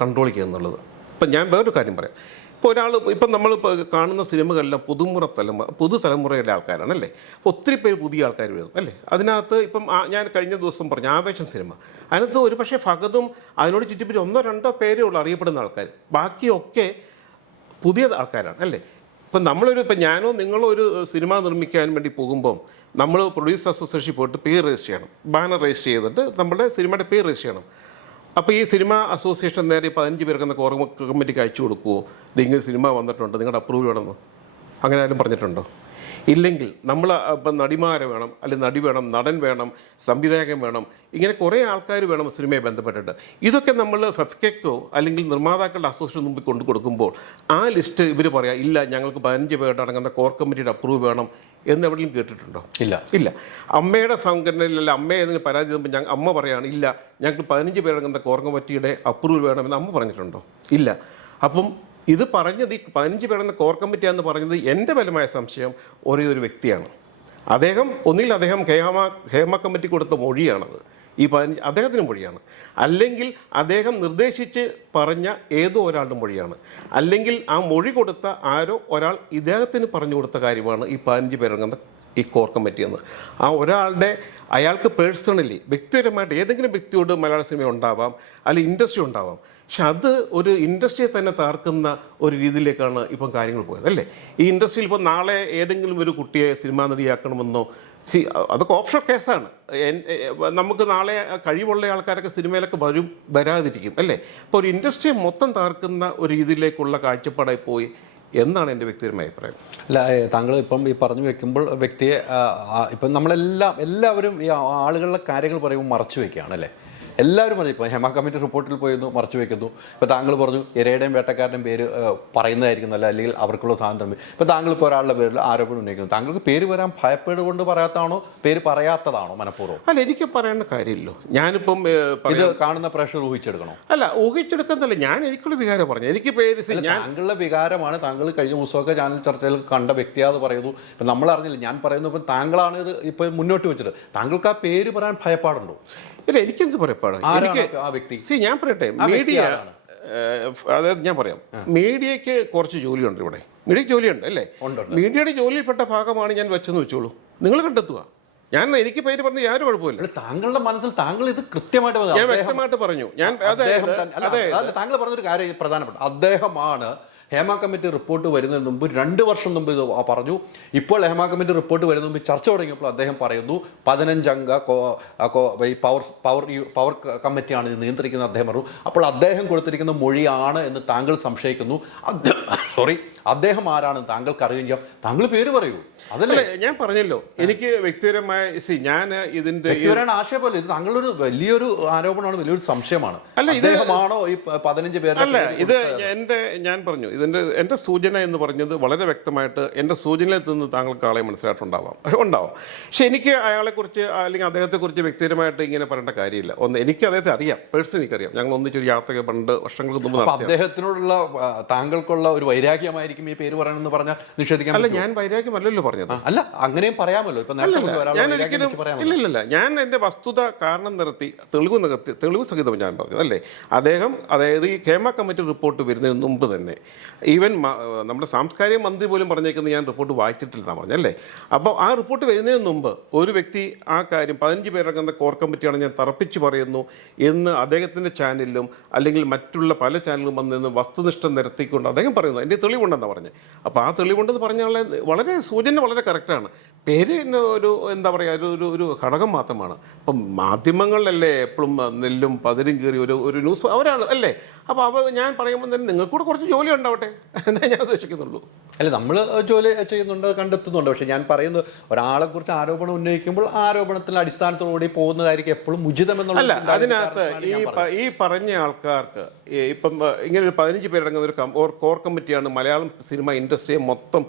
കൺട്രോൾ ചെയ്യുന്നുള്ളത്. ഇപ്പം ഞാൻ വേറൊരു കാര്യം പറയാം. ഇപ്പോൾ ഇപ്പം നമ്മളിപ്പോൾ കാണുന്ന സിനിമകളെല്ലാം പുതുതലമുറയുടെ ആൾക്കാരാണല്ലേ? അപ്പോൾ ഒത്തിരി പേര് പുതിയ ആൾക്കാർ വരും അല്ലേ? അതിനകത്ത് ഇപ്പം ഞാൻ കഴിഞ്ഞ ദിവസം പറഞ്ഞു ആവേശം സിനിമ, അതിനകത്ത് ഒരു പക്ഷേ ഫഹദും അതിനോട് ചുറ്റിപ്പറ്റി 1-2 പേരേ ഉള്ളൂ അറിയപ്പെടുന്ന ആൾക്കാർ, ബാക്കിയൊക്കെ പുതിയ ആൾക്കാരാണ് അല്ലേ? ഇപ്പം ഞാനോ നിങ്ങളോ ഒരു സിനിമ നിർമ്മിക്കാൻ വേണ്ടി പോകുമ്പം നമ്മൾ പ്രൊഡ്യൂസർ അസോസിയേഷനിൽ പോയിട്ട് പേര് രജിസ്റ്റർ ചെയ്യണം, ബാനർ രജിസ്റ്റർ ചെയ്തിട്ട് നമ്മുടെ സിനിമയുടെ പേര് രജിസ്റ്റർ ചെയ്യണം. അപ്പോൾ ഈ സിനിമ അസോസിയേഷൻ നേരെ 15 പേർക്കെന്ന കോർ കമ്മിറ്റിക്ക് അയച്ചു കൊടുക്കുമോ, ഇതിങ്ങനെ സിനിമ വന്നിട്ടുണ്ട് നിങ്ങളുടെ അപ്രൂവൽ വേണമെന്ന്? അങ്ങനെ ആരും പറഞ്ഞിട്ടുണ്ടോ? ഇല്ലെങ്കിൽ നമ്മൾ ഇപ്പം നടിമാരെ വേണം, അല്ലെങ്കിൽ നടി വേണം, നടൻ വേണം, സംവിധായകൻ വേണം, ഇങ്ങനെ കുറേ ആൾക്കാർ വേണം സിനിമയെ ബന്ധപ്പെട്ടിട്ട്. ഇതൊക്കെ നമ്മൾ ഫെഫ്കെക്കോ അല്ലെങ്കിൽ നിർമ്മാതാക്കളുടെ അസോസിയേഷൻ മുമ്പിൽ കൊണ്ടു കൊടുക്കുമ്പോൾ ആ ലിസ്റ്റ് ഇവർ പറയാം ഇല്ല ഞങ്ങൾക്ക് 15 പേരുടെ അടങ്ങുന്ന കോർ കമ്മിറ്റിയുടെ അപ്രൂവ് വേണം എന്ന് എവിടെയും കേട്ടിട്ടുണ്ടോ? ഇല്ല. അമ്മയുടെ സംഘടനയിലല്ല അമ്മയെ ഏതെങ്കിലും പരാതി തരുമ്പോൾ അമ്മ പറയുകയാണ് ഇല്ല ഞങ്ങൾക്ക് 15 പേരടങ്ങുന്ന കോർ കമ്മിറ്റിയുടെ അപ്രൂവൽ വേണമെന്ന് അമ്മ പറഞ്ഞിട്ടുണ്ടോ? ഇല്ല. അപ്പം ഇത് പറഞ്ഞത് ഈ 15 പേരെന്ന കോർ കമ്മിറ്റിയാണെന്ന് പറഞ്ഞത് എൻ്റെ ബലമായ സംശയം ഒരേ ഒരു വ്യക്തിയാണ്. ഒന്നിൽ അദ്ദേഹം ഹേമ കമ്മിറ്റി കൊടുത്ത മൊഴിയാണത്, ഈ 15 അദ്ദേഹത്തിന് മൊഴിയാണ്, അല്ലെങ്കിൽ അദ്ദേഹം നിർദ്ദേശിച്ച് പറഞ്ഞ ഏതോ ഒരാളുടെ മൊഴിയാണ്, അല്ലെങ്കിൽ ആ മൊഴി കൊടുത്ത ആരോ ഒരാൾ ഇദ്ദേഹത്തിന് പറഞ്ഞു കൊടുത്ത കാര്യമാണ് ഈ 15 പേരടങ്ങുന്ന ഈ കോർ കമ്മിറ്റി എന്ന്. ആ ഒരാളുടെ അയാൾക്ക് പേഴ്സണലി വ്യക്തിപരമായിട്ട് ഏതെങ്കിലും വ്യക്തിയോട് മലയാള സിനിമ ഉണ്ടാവാം, അല്ലെങ്കിൽ ഇൻഡസ്ട്രി ഉണ്ടാവാം. പക്ഷെ അത് ഒരു ഇൻഡസ്ട്രിയെ തന്നെ താർക്കുന്ന ഒരു രീതിയിലേക്കാണ് ഇപ്പം കാര്യങ്ങൾ പോയത് അല്ലേ? ഈ ഇൻഡസ്ട്രിയിൽ ഇപ്പോൾ നാളെ ഏതെങ്കിലും ഒരു കുട്ടിയെ സിനിമാ നടിയാക്കണമെന്നോ, അതൊക്കെ ഓപ്ഷൻ കേസാണ്. നമുക്ക് നാളെ കഴിവുള്ള ആൾക്കാരൊക്കെ സിനിമയിലൊക്കെ വരാതിരിക്കും അല്ലേ? അപ്പോൾ ഒരു ഇൻഡസ്ട്രിയെ മൊത്തം താർക്കുന്ന ഒരു രീതിയിലേക്കുള്ള കാഴ്ചപ്പാടായി പോയി എന്നാണ് എൻ്റെ വ്യക്തിപരമായ അഭിപ്രായം. അല്ല, താങ്കൾ ഇപ്പം ഈ പറഞ്ഞു വെക്കുമ്പോൾ വ്യക്തിയെ ഇപ്പം എല്ലാവരും ഈ ആളുകളുടെ കാര്യങ്ങൾ പറയുമ്പോൾ മറച്ചു വയ്ക്കുകയാണ് അല്ലേ? എല്ലാവരും പറഞ്ഞു. ഇപ്പോൾ ഹേമ കമ്മിറ്റി റിപ്പോർട്ടിൽ പോയിരുന്നു, മറച്ചു വയ്ക്കുന്നു. ഇപ്പോൾ താങ്കൾ പറഞ്ഞു ഇരയുടെയും വേട്ടക്കാരുടെയും പേര് പറയുന്നതായിരിക്കും നല്ല, അല്ലെങ്കിൽ അവർക്കുള്ള സ്വാതന്ത്ര്യം. ഇപ്പോൾ താങ്കൾ ഇപ്പോൾ ഒരാളുടെ പേരിൽ ആരോപണം ഉന്നയിക്കുന്നു, താങ്കൾക്ക് പേര് വരാൻ ഭയപ്പെടുകൊണ്ട് പറയാത്തതാണോ, പേര് പറയാത്തതാണോ മനഃപൂർവ്വം? അല്ല, എനിക്ക് പറയേണ്ട കാര്യമില്ലോ. ഞാനിപ്പം ഇത് കാണുന്ന പ്രേക്ഷകർ ഊഹിച്ചെടുക്കണോ? അല്ല, ഊഹിച്ചെടുക്കുന്നല്ല. എനിക്കുള്ള വികാരം പറഞ്ഞു, എനിക്ക് പേര് താങ്കളുടെ വികാരമാണ്. താങ്കൾ കഴിഞ്ഞ ദിവസമൊക്കെ ചാനൽ ചർച്ചയിൽ കണ്ട വ്യക്തിയാത് പറയുന്നു. ഇപ്പം നമ്മൾ അറിഞ്ഞില്ല, ഞാൻ പറയുന്നു. ഇപ്പം താങ്കളാണ് ഇത് ഇപ്പം മുന്നോട്ട് വെച്ചത്. താങ്കൾക്ക് ആ പേര് പറയാൻ ഭയപ്പാടുണ്ടോ? ഇല്ല, എനിക്കെന്ത് പറയപ്പാട്. ഞാൻ പറയട്ടെ, മീഡിയ, അതായത് ഞാൻ പറയാം, മീഡിയക്ക് കുറച്ച് ജോലിയുണ്ട് ഇവിടെ. മീഡിയക്ക് ജോലിയുണ്ട് അല്ലേ? മീഡിയയുടെ ജോലിയിൽപ്പെട്ട ഭാഗമാണ് ഞാൻ വെച്ചെന്ന് വെച്ചോളൂ, നിങ്ങൾ കണ്ടെത്തുക. എനിക്ക് പേര് പറഞ്ഞ യാതൊരു കുഴപ്പമില്ല. താങ്കളുടെ മനസ്സിൽ താങ്കൾ ഇത് കൃത്യമായിട്ട് ഞാൻ വ്യക്തമായിട്ട് പറഞ്ഞു. താങ്കൾ പറഞ്ഞൊരു കാര്യം പ്രധാനപ്പെട്ട, അദ്ദേഹമാണ് ഹേമ കമ്മിറ്റി റിപ്പോർട്ട് വരുന്നതിന് മുമ്പ് 2 വർഷം മുമ്പ് ഇത് പറഞ്ഞു. ഇപ്പോൾ ഹേമ കമ്മിറ്റി റിപ്പോർട്ട് വരുന്നതിന് മുമ്പ് ചർച്ച തുടങ്ങിയപ്പോൾ അദ്ദേഹം പറയുന്നു 15 അംഗ പവർ കമ്മിറ്റിയാണ് ഇത് നിയന്ത്രിക്കുന്നത് അദ്ദേഹം പറഞ്ഞു. അപ്പോൾ അദ്ദേഹം കൊടുത്തിരിക്കുന്ന മൊഴിയാണ് എന്ന് താങ്കൾ സംശയിക്കുന്നു. അദ്ദേഹം ആരാണെന്ന് താങ്കൾക്ക് അറിയുകയും ചെയ്യാം. താങ്കൾ പേര് പറയൂ. അതല്ലേ ഞാൻ പറഞ്ഞല്ലോ, എനിക്ക് വ്യക്തിപരമായ ഞാൻ ഇതിന്റെ വ്യക്തിപരമായ ആശയമല്ല, ഇത് താങ്കളൊരു വലിയൊരു ആരോപണമാണ്, വലിയൊരു സംശയമാണ്. അല്ല, ഇദ്ദേഹമാണോ ഈ 15 പേരുടെ അല്ല, ഇത് ഞാൻ പറഞ്ഞു, എന്റെ സൂചന എന്ന് പറഞ്ഞത് വളരെ വ്യക്തമായിട്ട് എന്റെ സൂചനയിൽ നിന്ന് താങ്കൾക്ക് ആളെ മനസ്സിലായിട്ടുണ്ടാവാം, ഉണ്ടാവും. പക്ഷെ എനിക്ക് അയാളെക്കുറിച്ച് അല്ലെങ്കിൽ അദ്ദേഹത്തെക്കുറിച്ച് വ്യക്തിപരമായിട്ട് ഇങ്ങനെ പറയേണ്ട കാര്യമില്ല. ഒന്ന്, എനിക്ക് അദ്ദേഹത്തെ അറിയാം, പേഴ്സണലി എനിക്കറിയാം. ഞങ്ങൾ ഒന്നിച്ചൊരു യാത്രയൊക്കെ പണ്ട് വർഷങ്ങൾക്ക് മുമ്പ് നടത്തി. അദ്ദേഹത്തിനോടുള്ള താങ്കൾക്കുള്ള ഒരു വൈരാഗ്യമായിരിക്കും ഈ പേര് പറയണമെന്ന് പറഞ്ഞാൽ നിഷേധിക്കാൻ. അല്ല, ഞാൻ വൈരാഗ്യമല്ലല്ലോ പറഞ്ഞത്. അല്ല, അങ്ങനെയും പറയാമല്ലോ. ഇപ്പൊ ഇല്ല, ഞാൻ എന്റെ വസ്തുത കാരണം നിർത്തി തെളിവ് സഹിതം ഞാൻ പറഞ്ഞത് അല്ലേ. അദ്ദേഹം, അതായത് ഈ ഹേമ കമ്മിറ്റി റിപ്പോർട്ട് വരുന്നതിന് മുമ്പ് തന്നെ ഈവൻ നമ്മുടെ സാംസ്കാരിക മന്ത്രി പോലും പറഞ്ഞേക്കുന്നത് ഞാൻ റിപ്പോർട്ട് വായിച്ചിട്ടില്ലെന്നാണ് പറഞ്ഞല്ലേ. അപ്പോൾ ആ റിപ്പോർട്ട് വരുന്നതിന് മുമ്പ് ഒരു വ്യക്തി ആ കാര്യം 15 പേരടങ്ങുന്ന കോർ കമ്മിറ്റിയാണ് ഞാൻ തറപ്പിച്ച് പറയുന്നു എന്ന് അദ്ദേഹത്തിൻ്റെ ചാനലിലും അല്ലെങ്കിൽ മറ്റുള്ള പല ചാനലും വന്നിരുന്ന് വസ്തുനിഷ്ഠ നിരത്തിക്കൊണ്ട് അദ്ദേഹം പറയുന്നു. എൻ്റെ തെളിവുണ്ടെന്നാണ് പറഞ്ഞത്. അപ്പോൾ ആ തെളിവുണ്ടെന്ന് പറഞ്ഞാൽ വളരെ സൂചന വളരെ കറക്റ്റാണ്. പേര് ഒരു എന്താ പറയുക, ഒരു ഘടകം മാത്രമാണ്. അപ്പം മാധ്യമങ്ങളിലല്ലേ എപ്പോഴും നെല്ലും പതിരും കീറി ഒരു ന്യൂസ് അവരാണ് അല്ലേ. അപ്പോൾ ഞാൻ പറയുമ്പോൾ തന്നെ നിങ്ങൾക്കൂടെ കുറച്ച് ജോലി ഉണ്ടാവട്ടെ എന്നേ ഞാൻ ഉദ്ദേശിക്കുന്നുള്ളൂ. അല്ല, നമ്മൾ ജോലി ചെയ്യുന്നുണ്ട്, കണ്ടെത്തുന്നുണ്ട്. പക്ഷെ ഞാൻ പറയുന്നത്, ഒരാളെ കുറിച്ച് ആരോപണം ഉന്നയിക്കുമ്പോൾ ആരോപണത്തിന്റെ അടിസ്ഥാനത്തോടുകൂടി പോകുന്നതായിരിക്കും എപ്പോഴും ഉചിതമെന്നുള്ള. അല്ല, അതിനകത്ത് ഈ പറഞ്ഞ ആൾക്കാർക്ക് ഇപ്പം ഇങ്ങനെ ഒരു 15 പേരടങ്ങുന്ന ഒരു കോർ കമ്മിറ്റിയാണ് മലയാളം സിനിമ ഇൻഡസ്ട്രിയെ മൊത്തം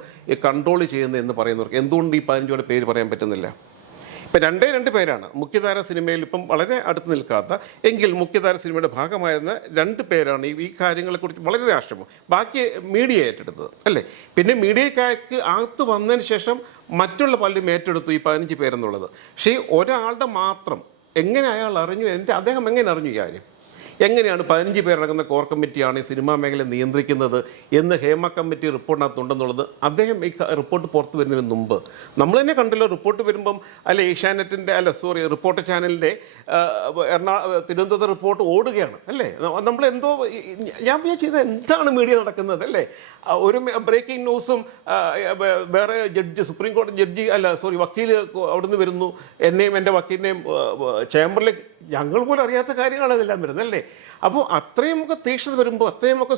കൺട്രോൾ ചെയ്യുന്നത് എന്ന് പറയുന്നവർക്ക് എന്തുകൊണ്ട് ഈ 15 പേര് പറയാൻ പറ്റുന്നില്ല? ഇപ്പം രണ്ട് പേരാണ് മുഖ്യധാര സിനിമയിൽ ഇപ്പം വളരെ അടുത്ത് നിൽക്കാത്ത, എങ്കിൽ മുഖ്യധാര സിനിമയുടെ ഭാഗമായിരുന്ന 2 പേരാണ് ഈ കാര്യങ്ങളെക്കുറിച്ച് വളരെ രാഷ്ട്രീയം, ബാക്കി മീഡിയ ഏറ്റെടുത്തത് അല്ലേ. പിന്നെ മീഡിയക്കാർക്ക് അകത്ത് വന്നതിന് ശേഷം മറ്റുള്ള പലരും ഏറ്റെടുത്തു ഈ 15 പേരെന്നുള്ളത്. പക്ഷേ ഒരാളുടെ മാത്രം എങ്ങനെ അയാൾ അറിഞ്ഞു, അദ്ദേഹം എങ്ങനെ അറിഞ്ഞു ഈ കാര്യം? എങ്ങനെയാണ് 15 പേരടങ്ങുന്ന കോർ കമ്മിറ്റിയാണ് ഈ സിനിമാ മേഖല നിയന്ത്രിക്കുന്നത് എന്ന് ഹേമ കമ്മിറ്റി റിപ്പോർട്ടിനകത്തുണ്ടെന്നുള്ളത് അദ്ദേഹം ഈ റിപ്പോർട്ട് പുറത്ത് വരുന്നതിന് മുമ്പ് നമ്മൾ തന്നെ കണ്ടല്ലോ. റിപ്പോർട്ട് വരുമ്പം അല്ല ഏഷ്യാനെറ്റിൻ്റെ റിപ്പോർട്ടർ ചാനലിൻ്റെ തിരുവനന്തപുരത്തെ റിപ്പോർട്ട് ഓടുകയാണ് അല്ലേ. നമ്മളെന്തോ ഞാൻ ചെയ്ത എന്താണ് മീഡിയ നടക്കുന്നത് അല്ലേ. ഒരു ബ്രേക്കിംഗ് ന്യൂസും വേറെ സുപ്രീം കോടതി വക്കീൽ അവിടുന്ന് വരുന്നു, എന്നെയും എൻ്റെ വക്കീലിനെയും ചേംബറിലേക്ക്, ഞങ്ങൾ പോലും അറിയാത്ത കാര്യങ്ങളാണ് ഇതെല്ലാം വരുന്നത് അല്ലേ. അപ്പോൾ അത്രയുമൊക്കെ തീക്ഷ്ണത വരുമ്പോൾ അത്രയുമൊക്കെ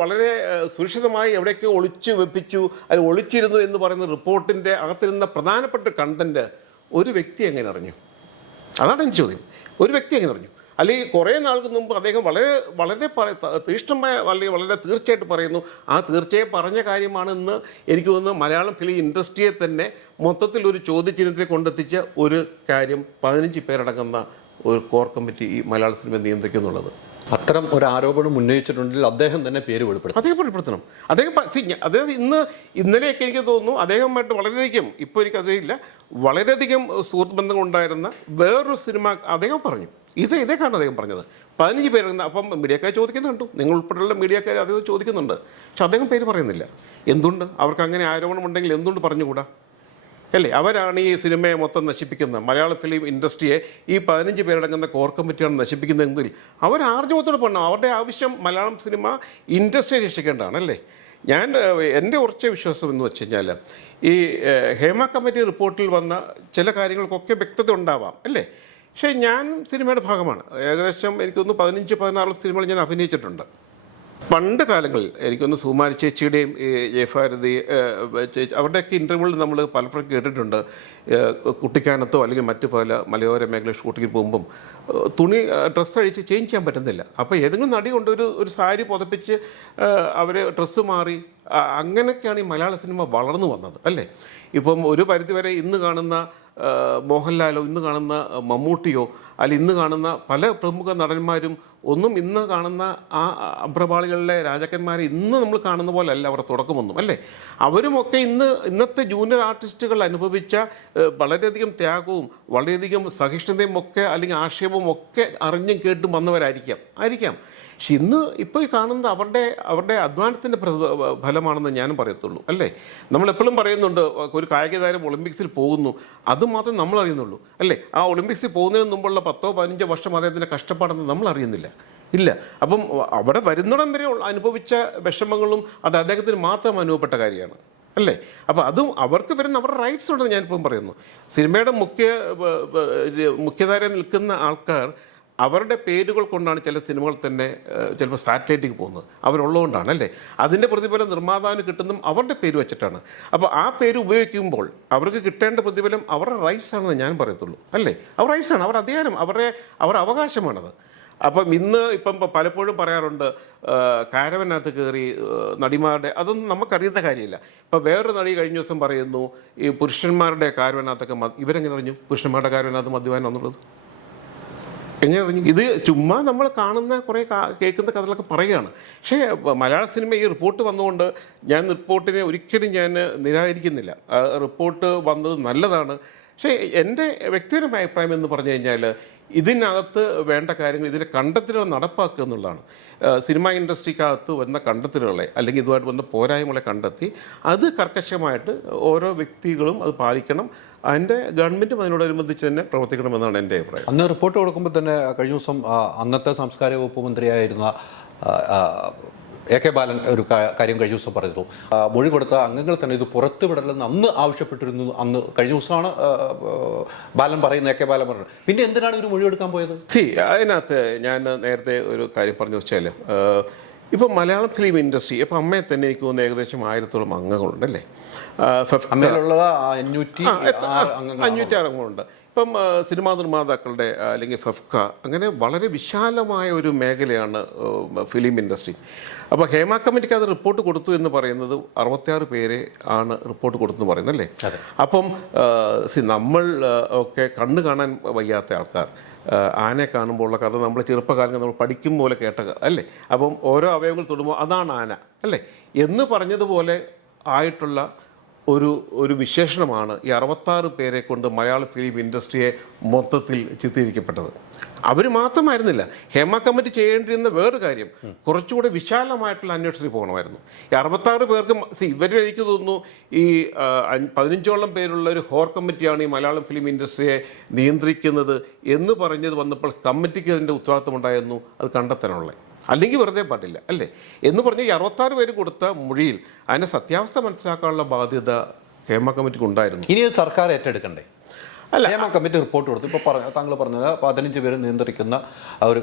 വളരെ സുരക്ഷിതമായി എവിടെയൊക്കെ ഒളിച്ചു വെപ്പിച്ചു അല്ലെങ്കിൽ ഒളിച്ചിരുന്നു എന്ന് പറയുന്ന റിപ്പോർട്ടിൻ്റെ അകത്തിരുന്ന പ്രധാനപ്പെട്ട കണ്ടന്റ് ഒരു വ്യക്തി എങ്ങനെ അറിഞ്ഞു? അതാണ് എൻ്റെ ചോദ്യം. ഒരു വ്യക്തി എങ്ങനെ അറിഞ്ഞു? അല്ലെങ്കിൽ കുറേ നാൾക്ക് മുമ്പ് അദ്ദേഹം വളരെ തീഷ്ണമായ അല്ലെങ്കിൽ വളരെ തീർച്ചയായിട്ട് പറയുന്നു, ആ തീർച്ചയായും പറഞ്ഞ കാര്യമാണെന്ന് എനിക്ക് തോന്നുന്നു. മലയാളം ഫിലിം ഇൻഡസ്ട്രിയെ തന്നെ മൊത്തത്തിൽ ഒരു ചോദ്യചിഹ്നത്തിൽ കൊണ്ടെത്തിച്ച ഒരു കാര്യം 15 പേരടങ്ങുന്ന ഒരു കോർ കമ്മിറ്റി ഈ മലയാള സിനിമ നിയന്ത്രിക്കുന്നുള്ളത്. അത്തരം ഒരു ആരോപണം ഉന്നയിച്ചിട്ടുണ്ടെങ്കിൽ അദ്ദേഹം തന്നെ പേര് വെളിപ്പെടുത്തണം. അദ്ദേഹം ഇന്നലെയൊക്കെ എനിക്ക് തോന്നുന്നു അദ്ദേഹമായിട്ട് വളരെയധികം, ഇപ്പോൾ എനിക്കറിയില്ല, വളരെയധികം സുഹൃത്ത് ബന്ധങ്ങളുണ്ടായിരുന്ന വേറൊരു സിനിമ അദ്ദേഹം പറഞ്ഞു. ഇതേ കാരണം അദ്ദേഹം പറഞ്ഞത് 15 പേരുന്ന. അപ്പം മീഡിയക്കാർ ചോദിക്കുന്നുണ്ട്, നിങ്ങൾ ഉൾപ്പെടെയുള്ള മീഡിയക്കാർ അദ്ദേഹം ചോദിക്കുന്നുണ്ട്. പക്ഷെ അദ്ദേഹം പേര് പറയുന്നില്ല. എന്തുകൊണ്ട്? അവർക്ക് അങ്ങനെ ആരോപണം ഉണ്ടെങ്കിൽ എന്തുകൊണ്ട് പറഞ്ഞുകൂടാ അല്ലേ? അവരാണ് ഈ സിനിമയെ മൊത്തം നശിപ്പിക്കുന്നത്, മലയാള ഫിലിം ഇൻഡസ്ട്രിയെ ഈ 15 പേരടങ്ങുന്ന കോർ കമ്മിറ്റിയാണ് നശിപ്പിക്കുന്നതെങ്കിൽ അവർ ആർജവത്തോടെ പറഞ്ഞോ. അവരുടെ ആവശ്യം മലയാളം സിനിമ ഇൻഡസ്ട്രിയെ രക്ഷിക്കേണ്ടതാണ് അല്ലേ. എൻ്റെ ഉറച്ച വിശ്വാസം എന്ന് വെച്ച് കഴിഞ്ഞാൽ ഈ ഹേമ കമ്മിറ്റി റിപ്പോർട്ടിൽ വന്ന ചില കാര്യങ്ങൾക്കൊക്കെ വ്യക്തത ഉണ്ടാവാം അല്ലേ. പക്ഷേ ഞാൻ സിനിമയുടെ ഭാഗമാണ്. ഏകദേശം എനിക്കൊന്ന് 15-16 സിനിമകൾ ഞാൻ അഭിനയിച്ചിട്ടുണ്ട്. പണ്ട് കാലങ്ങളിൽ എനിക്കൊന്ന് സുകുമാരി ചേച്ചിയുടെയും ജയഭാരതി അവരുടെയൊക്കെ ഇൻ്റർവ്യൂവിൽ നമ്മൾ പലപ്പോഴും കേട്ടിട്ടുണ്ട്. കുട്ടിക്കാനത്തോ അല്ലെങ്കിൽ മറ്റു പല മലയോര മേഖല ഷൂട്ടിങ്ങിൽ പോകുമ്പം ഡ്രസ്സ് അഴിച്ച് ചേഞ്ച് ചെയ്യാൻ പറ്റുന്നില്ല. അപ്പോൾ ഏതെങ്കിലും നടി കൊണ്ട് ഒരു സാരി പുതപ്പിച്ച് അവർ ഡ്രസ്സ് മാറി, അങ്ങനെയൊക്കെയാണ് ഈ മലയാള സിനിമ വളർന്നു വന്നത് അല്ലേ. ഇപ്പം ഒരു പരിധിവരെ ഇന്ന് കാണുന്ന മോഹൻലാലോ ഇന്ന് കാണുന്ന മമ്മൂട്ടിയോ അല്ലെങ്കിൽ ഇന്ന് കാണുന്ന പല പ്രമുഖ നടന്മാരും ഒന്നും ഇന്ന് കാണുന്ന ആ അഭ്രപാളികളിലെ രാജാക്കന്മാരെ ഇന്ന് നമ്മൾ കാണുന്ന പോലെ അല്ല അവരുടെ തുടക്കമൊന്നും അല്ലേ. അവരുമൊക്കെ ഇന്നത്തെ ജൂനിയർ ആർട്ടിസ്റ്റുകൾ അനുഭവിച്ച വളരെയധികം ത്യാഗവും വളരെയധികം സഹിഷ്ണുതയും ഒക്കെ അല്ലെങ്കിൽ ആക്ഷേപവും ഒക്കെ അറിഞ്ഞും കേട്ടും വന്നവരായിരിക്കാം. പക്ഷെ ഇപ്പോൾ ഈ കാണുന്നത് അവരുടെ അധ്വാനത്തിൻ്റെ ഫലമാണെന്ന് ഞാനും പറയത്തുള്ളൂ അല്ലേ. നമ്മളെപ്പോഴും പറയുന്നുണ്ട് ഒരു കായിക താരം ഒളിമ്പിക്സിൽ പോകുന്നു, അതുമാത്രം നമ്മൾ അറിയുന്നുള്ളൂ അല്ലേ. ആ ഒളിമ്പിക്സിൽ പോകുന്നതിന് മുമ്പുള്ള 10-15 വർഷം അദ്ദേഹത്തിൻ്റെ കഷ്ടപ്പാടെന്ന് നമ്മൾ അറിയുന്നില്ല ഇല്ല. അപ്പം അവിടെ വരുന്നിടം വരെ അനുഭവിച്ച വിഷമങ്ങളും അത് അദ്ദേഹത്തിന് മാത്രം അനുഭവപ്പെട്ട കാര്യമാണ് അല്ലേ. അപ്പോൾ അതും അവർക്ക് വരുന്ന അവരുടെ റൈറ്റ്സ് ഉണ്ടെന്ന് ഞാനിപ്പം പറയുന്നു. സിനിമയുടെ മുഖ്യധാരയിൽ നിൽക്കുന്ന ആൾക്കാർ അവരുടെ പേരുകൾ കൊണ്ടാണ് ചില സിനിമകൾ തന്നെ ചിലപ്പോൾ സാറ്റലൈറ്റിലേക്ക് പോകുന്നത്, അവരുള്ളതുകൊണ്ടാണ് അല്ലേ. അതിൻ്റെ പ്രതിഫലം നിർമ്മാതാവിന് കിട്ടുന്നതും അവരുടെ പേര് വെച്ചിട്ടാണ്. അപ്പോൾ ആ പേര് ഉപയോഗിക്കുമ്പോൾ അവർക്ക് കിട്ടേണ്ട പ്രതിഫലം അവരുടെ റൈറ്റ്സ് ആണെന്ന് ഞാൻ പറയത്തുള്ളൂ അല്ലേ. അവർ റൈറ്റ്സാണ്, അവർ അധികാരം, അവരുടെ അവകാശമാണത്. അപ്പം ഇപ്പം പലപ്പോഴും പറയാറുണ്ട് കാരവനകത്ത് കയറി നടിമാരുടെ, അതൊന്നും നമുക്കറിയുന്ന കാര്യമില്ല. ഇപ്പം വേറൊരു നടി കഴിഞ്ഞ ദിവസം പറയുന്നു ഈ പുരുഷന്മാരുടെ കാരവനകത്തൊക്കെ ഇവരെങ്ങനെ അറിഞ്ഞു പുരുഷന്മാരുടെ കാരവനകത്ത് മദ്യപാനം എന്നുള്ളത് എങ്ങനെ അറിഞ്ഞു? ഇത് ചുമ്മാ നമ്മൾ കാണുന്ന കുറേ കേൾക്കുന്ന കഥകളൊക്കെ പറയുകയാണ്. പക്ഷേ മലയാള സിനിമ ഈ റിപ്പോർട്ട് വന്നുകൊണ്ട് ഞാൻ റിപ്പോർട്ടിനെ ഒരിക്കലും ഞാൻ നിരാകരിക്കുന്നില്ല. റിപ്പോർട്ട് വന്നത് നല്ലതാണ്. പക്ഷേ എൻ്റെ വ്യക്തിപരമായ അഭിപ്രായം എന്ന് പറഞ്ഞു കഴിഞ്ഞാൽ ഇതിനകത്ത് വേണ്ട കാര്യങ്ങൾ, ഇതിൻ്റെ കണ്ടെത്തലുകൾ നടപ്പാക്കുക എന്നുള്ളതാണ്. സിനിമ ഇൻഡസ്ട്രിക്കകത്ത് വന്ന കണ്ടെത്തലുകളെ അല്ലെങ്കിൽ ഇതുമായിട്ട് വന്ന പോരായ്മകളെ കണ്ടെത്തി അത് കർക്കശമായിട്ട് ഓരോ വ്യക്തികളും അത് പാലിക്കണം. അതിൻ്റെ ഗവൺമെൻറ്റും അതിനോടനുബന്ധിച്ച് തന്നെ പ്രവർത്തിക്കണമെന്നാണ് എൻ്റെ അഭിപ്രായം. അന്ന് റിപ്പോർട്ട് കൊടുക്കുമ്പോൾ തന്നെ കഴിഞ്ഞ ദിവസം അന്നത്തെ സാംസ്കാരിക വകുപ്പ് മന്ത്രിയായിരുന്ന AK ബാലൻ ഒരു കാര്യം കഴിഞ്ഞ ദിവസം പറഞ്ഞു. മൊഴി കൊടുത്ത അംഗങ്ങൾ തന്നെ ഇത് പുറത്തുവിടലെന്ന് അന്ന് ആവശ്യപ്പെട്ടിരുന്നു. അന്ന് കഴിഞ്ഞ ദിവസമാണ് ബാലൻ പറയുന്നത്, AK ബാലൻ പറഞ്ഞത്. പിന്നെ എന്തിനാണ് ഇവർ മൊഴി എടുക്കാൻ പോയത്? അതിനകത്ത് ഞാൻ നേരത്തെ ഒരു കാര്യം പറഞ്ഞു വെച്ചാൽ ഇപ്പം മലയാളം ഫിലിം ഇൻഡസ്ട്രി ഇപ്പം അമ്മയെ തന്നെ എനിക്ക് തോന്നുന്നു ഏകദേശം 1000-ഓളം അംഗങ്ങളുണ്ടല്ലേ. അമ്മയിലുള്ളത് 506 അംഗങ്ങളുണ്ട്. ഇപ്പം സിനിമാ നിർമ്മാതാക്കളുടെ അല്ലെങ്കിൽ ഫെഫ്ക അങ്ങനെ വളരെ വിശാലമായ ഒരു മേഖലയാണ് ഫിലിം ഇൻഡസ്ട്രി. അപ്പോൾ ഹേമ കമ്മിറ്റിക്ക് അത് റിപ്പോർട്ട് കൊടുത്തു എന്ന് പറയുന്നത് 66 പേരെ ആണ് റിപ്പോർട്ട് കൊടുത്തെന്ന് പറയുന്നത് അല്ലേ. അപ്പം നമ്മൾ ഒക്കെ കണ്ണ് കാണാൻ വയ്യാത്ത ആൾക്കാർ ആനയെ കാണുമ്പോൾ ഉള്ള കഥ നമ്മൾ ചെറുപ്പകാലം നമ്മൾ പഠിക്കും പോലെ കേട്ട അല്ലേ. അപ്പം ഓരോ അവയവങ്ങൾ തൊടുമ്പോൾ അതാണ് ആന അല്ലേ എന്ന് പറഞ്ഞതുപോലെ ആയിട്ടുള്ള ഒരു വിശേഷണമാണ് ഈ 66 പേരെ കൊണ്ട് മലയാള ഫിലിം ഇൻഡസ്ട്രിയെ മൊത്തത്തിൽ ചിത്രീകരിക്കപ്പെട്ടത്. അവർ മാത്രമായിരുന്നില്ല. ഹേമ കമ്മിറ്റി ചെയ്യേണ്ടിരുന്ന വേറൊരു കാര്യം കുറച്ചുകൂടെ വിശാലമായിട്ടുള്ള അന്വേഷണത്തിൽ പോകണമായിരുന്നു. ഈ 66 പേർക്ക് ഇവരെ എനിക്ക് തോന്നുന്നു ഈ 15ഓളം പേരുള്ള ഒരു ഹോർ കമ്മിറ്റിയാണ് ഈ മലയാളം ഫിലിം ഇൻഡസ്ട്രിയെ നിയന്ത്രിക്കുന്നത് എന്ന് പറഞ്ഞത് വന്നപ്പോൾ കമ്മിറ്റിക്ക് അതിൻ്റെ ഉത്തരവാദിത്വം ഉണ്ടായിരുന്നു അത് കണ്ടെത്താനുള്ളത്. അല്ലെങ്കിൽ വെറുതെ പാടില്ല അല്ലേ എന്ന് പറഞ്ഞ് ഈ 66 പേര് കൊടുത്ത മൊഴിയിൽ അതിൻ്റെ സത്യാവസ്ഥ മനസ്സിലാക്കാനുള്ള ബാധ്യത ഹേമ കമ്മിറ്റിക്ക് ഉണ്ടായിരുന്നു. ഇനി സർക്കാർ ഏറ്റെടുക്കണ്ടേ? അല്ല, ഹേമ കമ്മിറ്റി റിപ്പോർട്ട് കൊടുത്തു. ഇപ്പോൾ താങ്കൾ പറഞ്ഞത് 15 പേര് നിയന്ത്രിക്കുന്ന ഒരു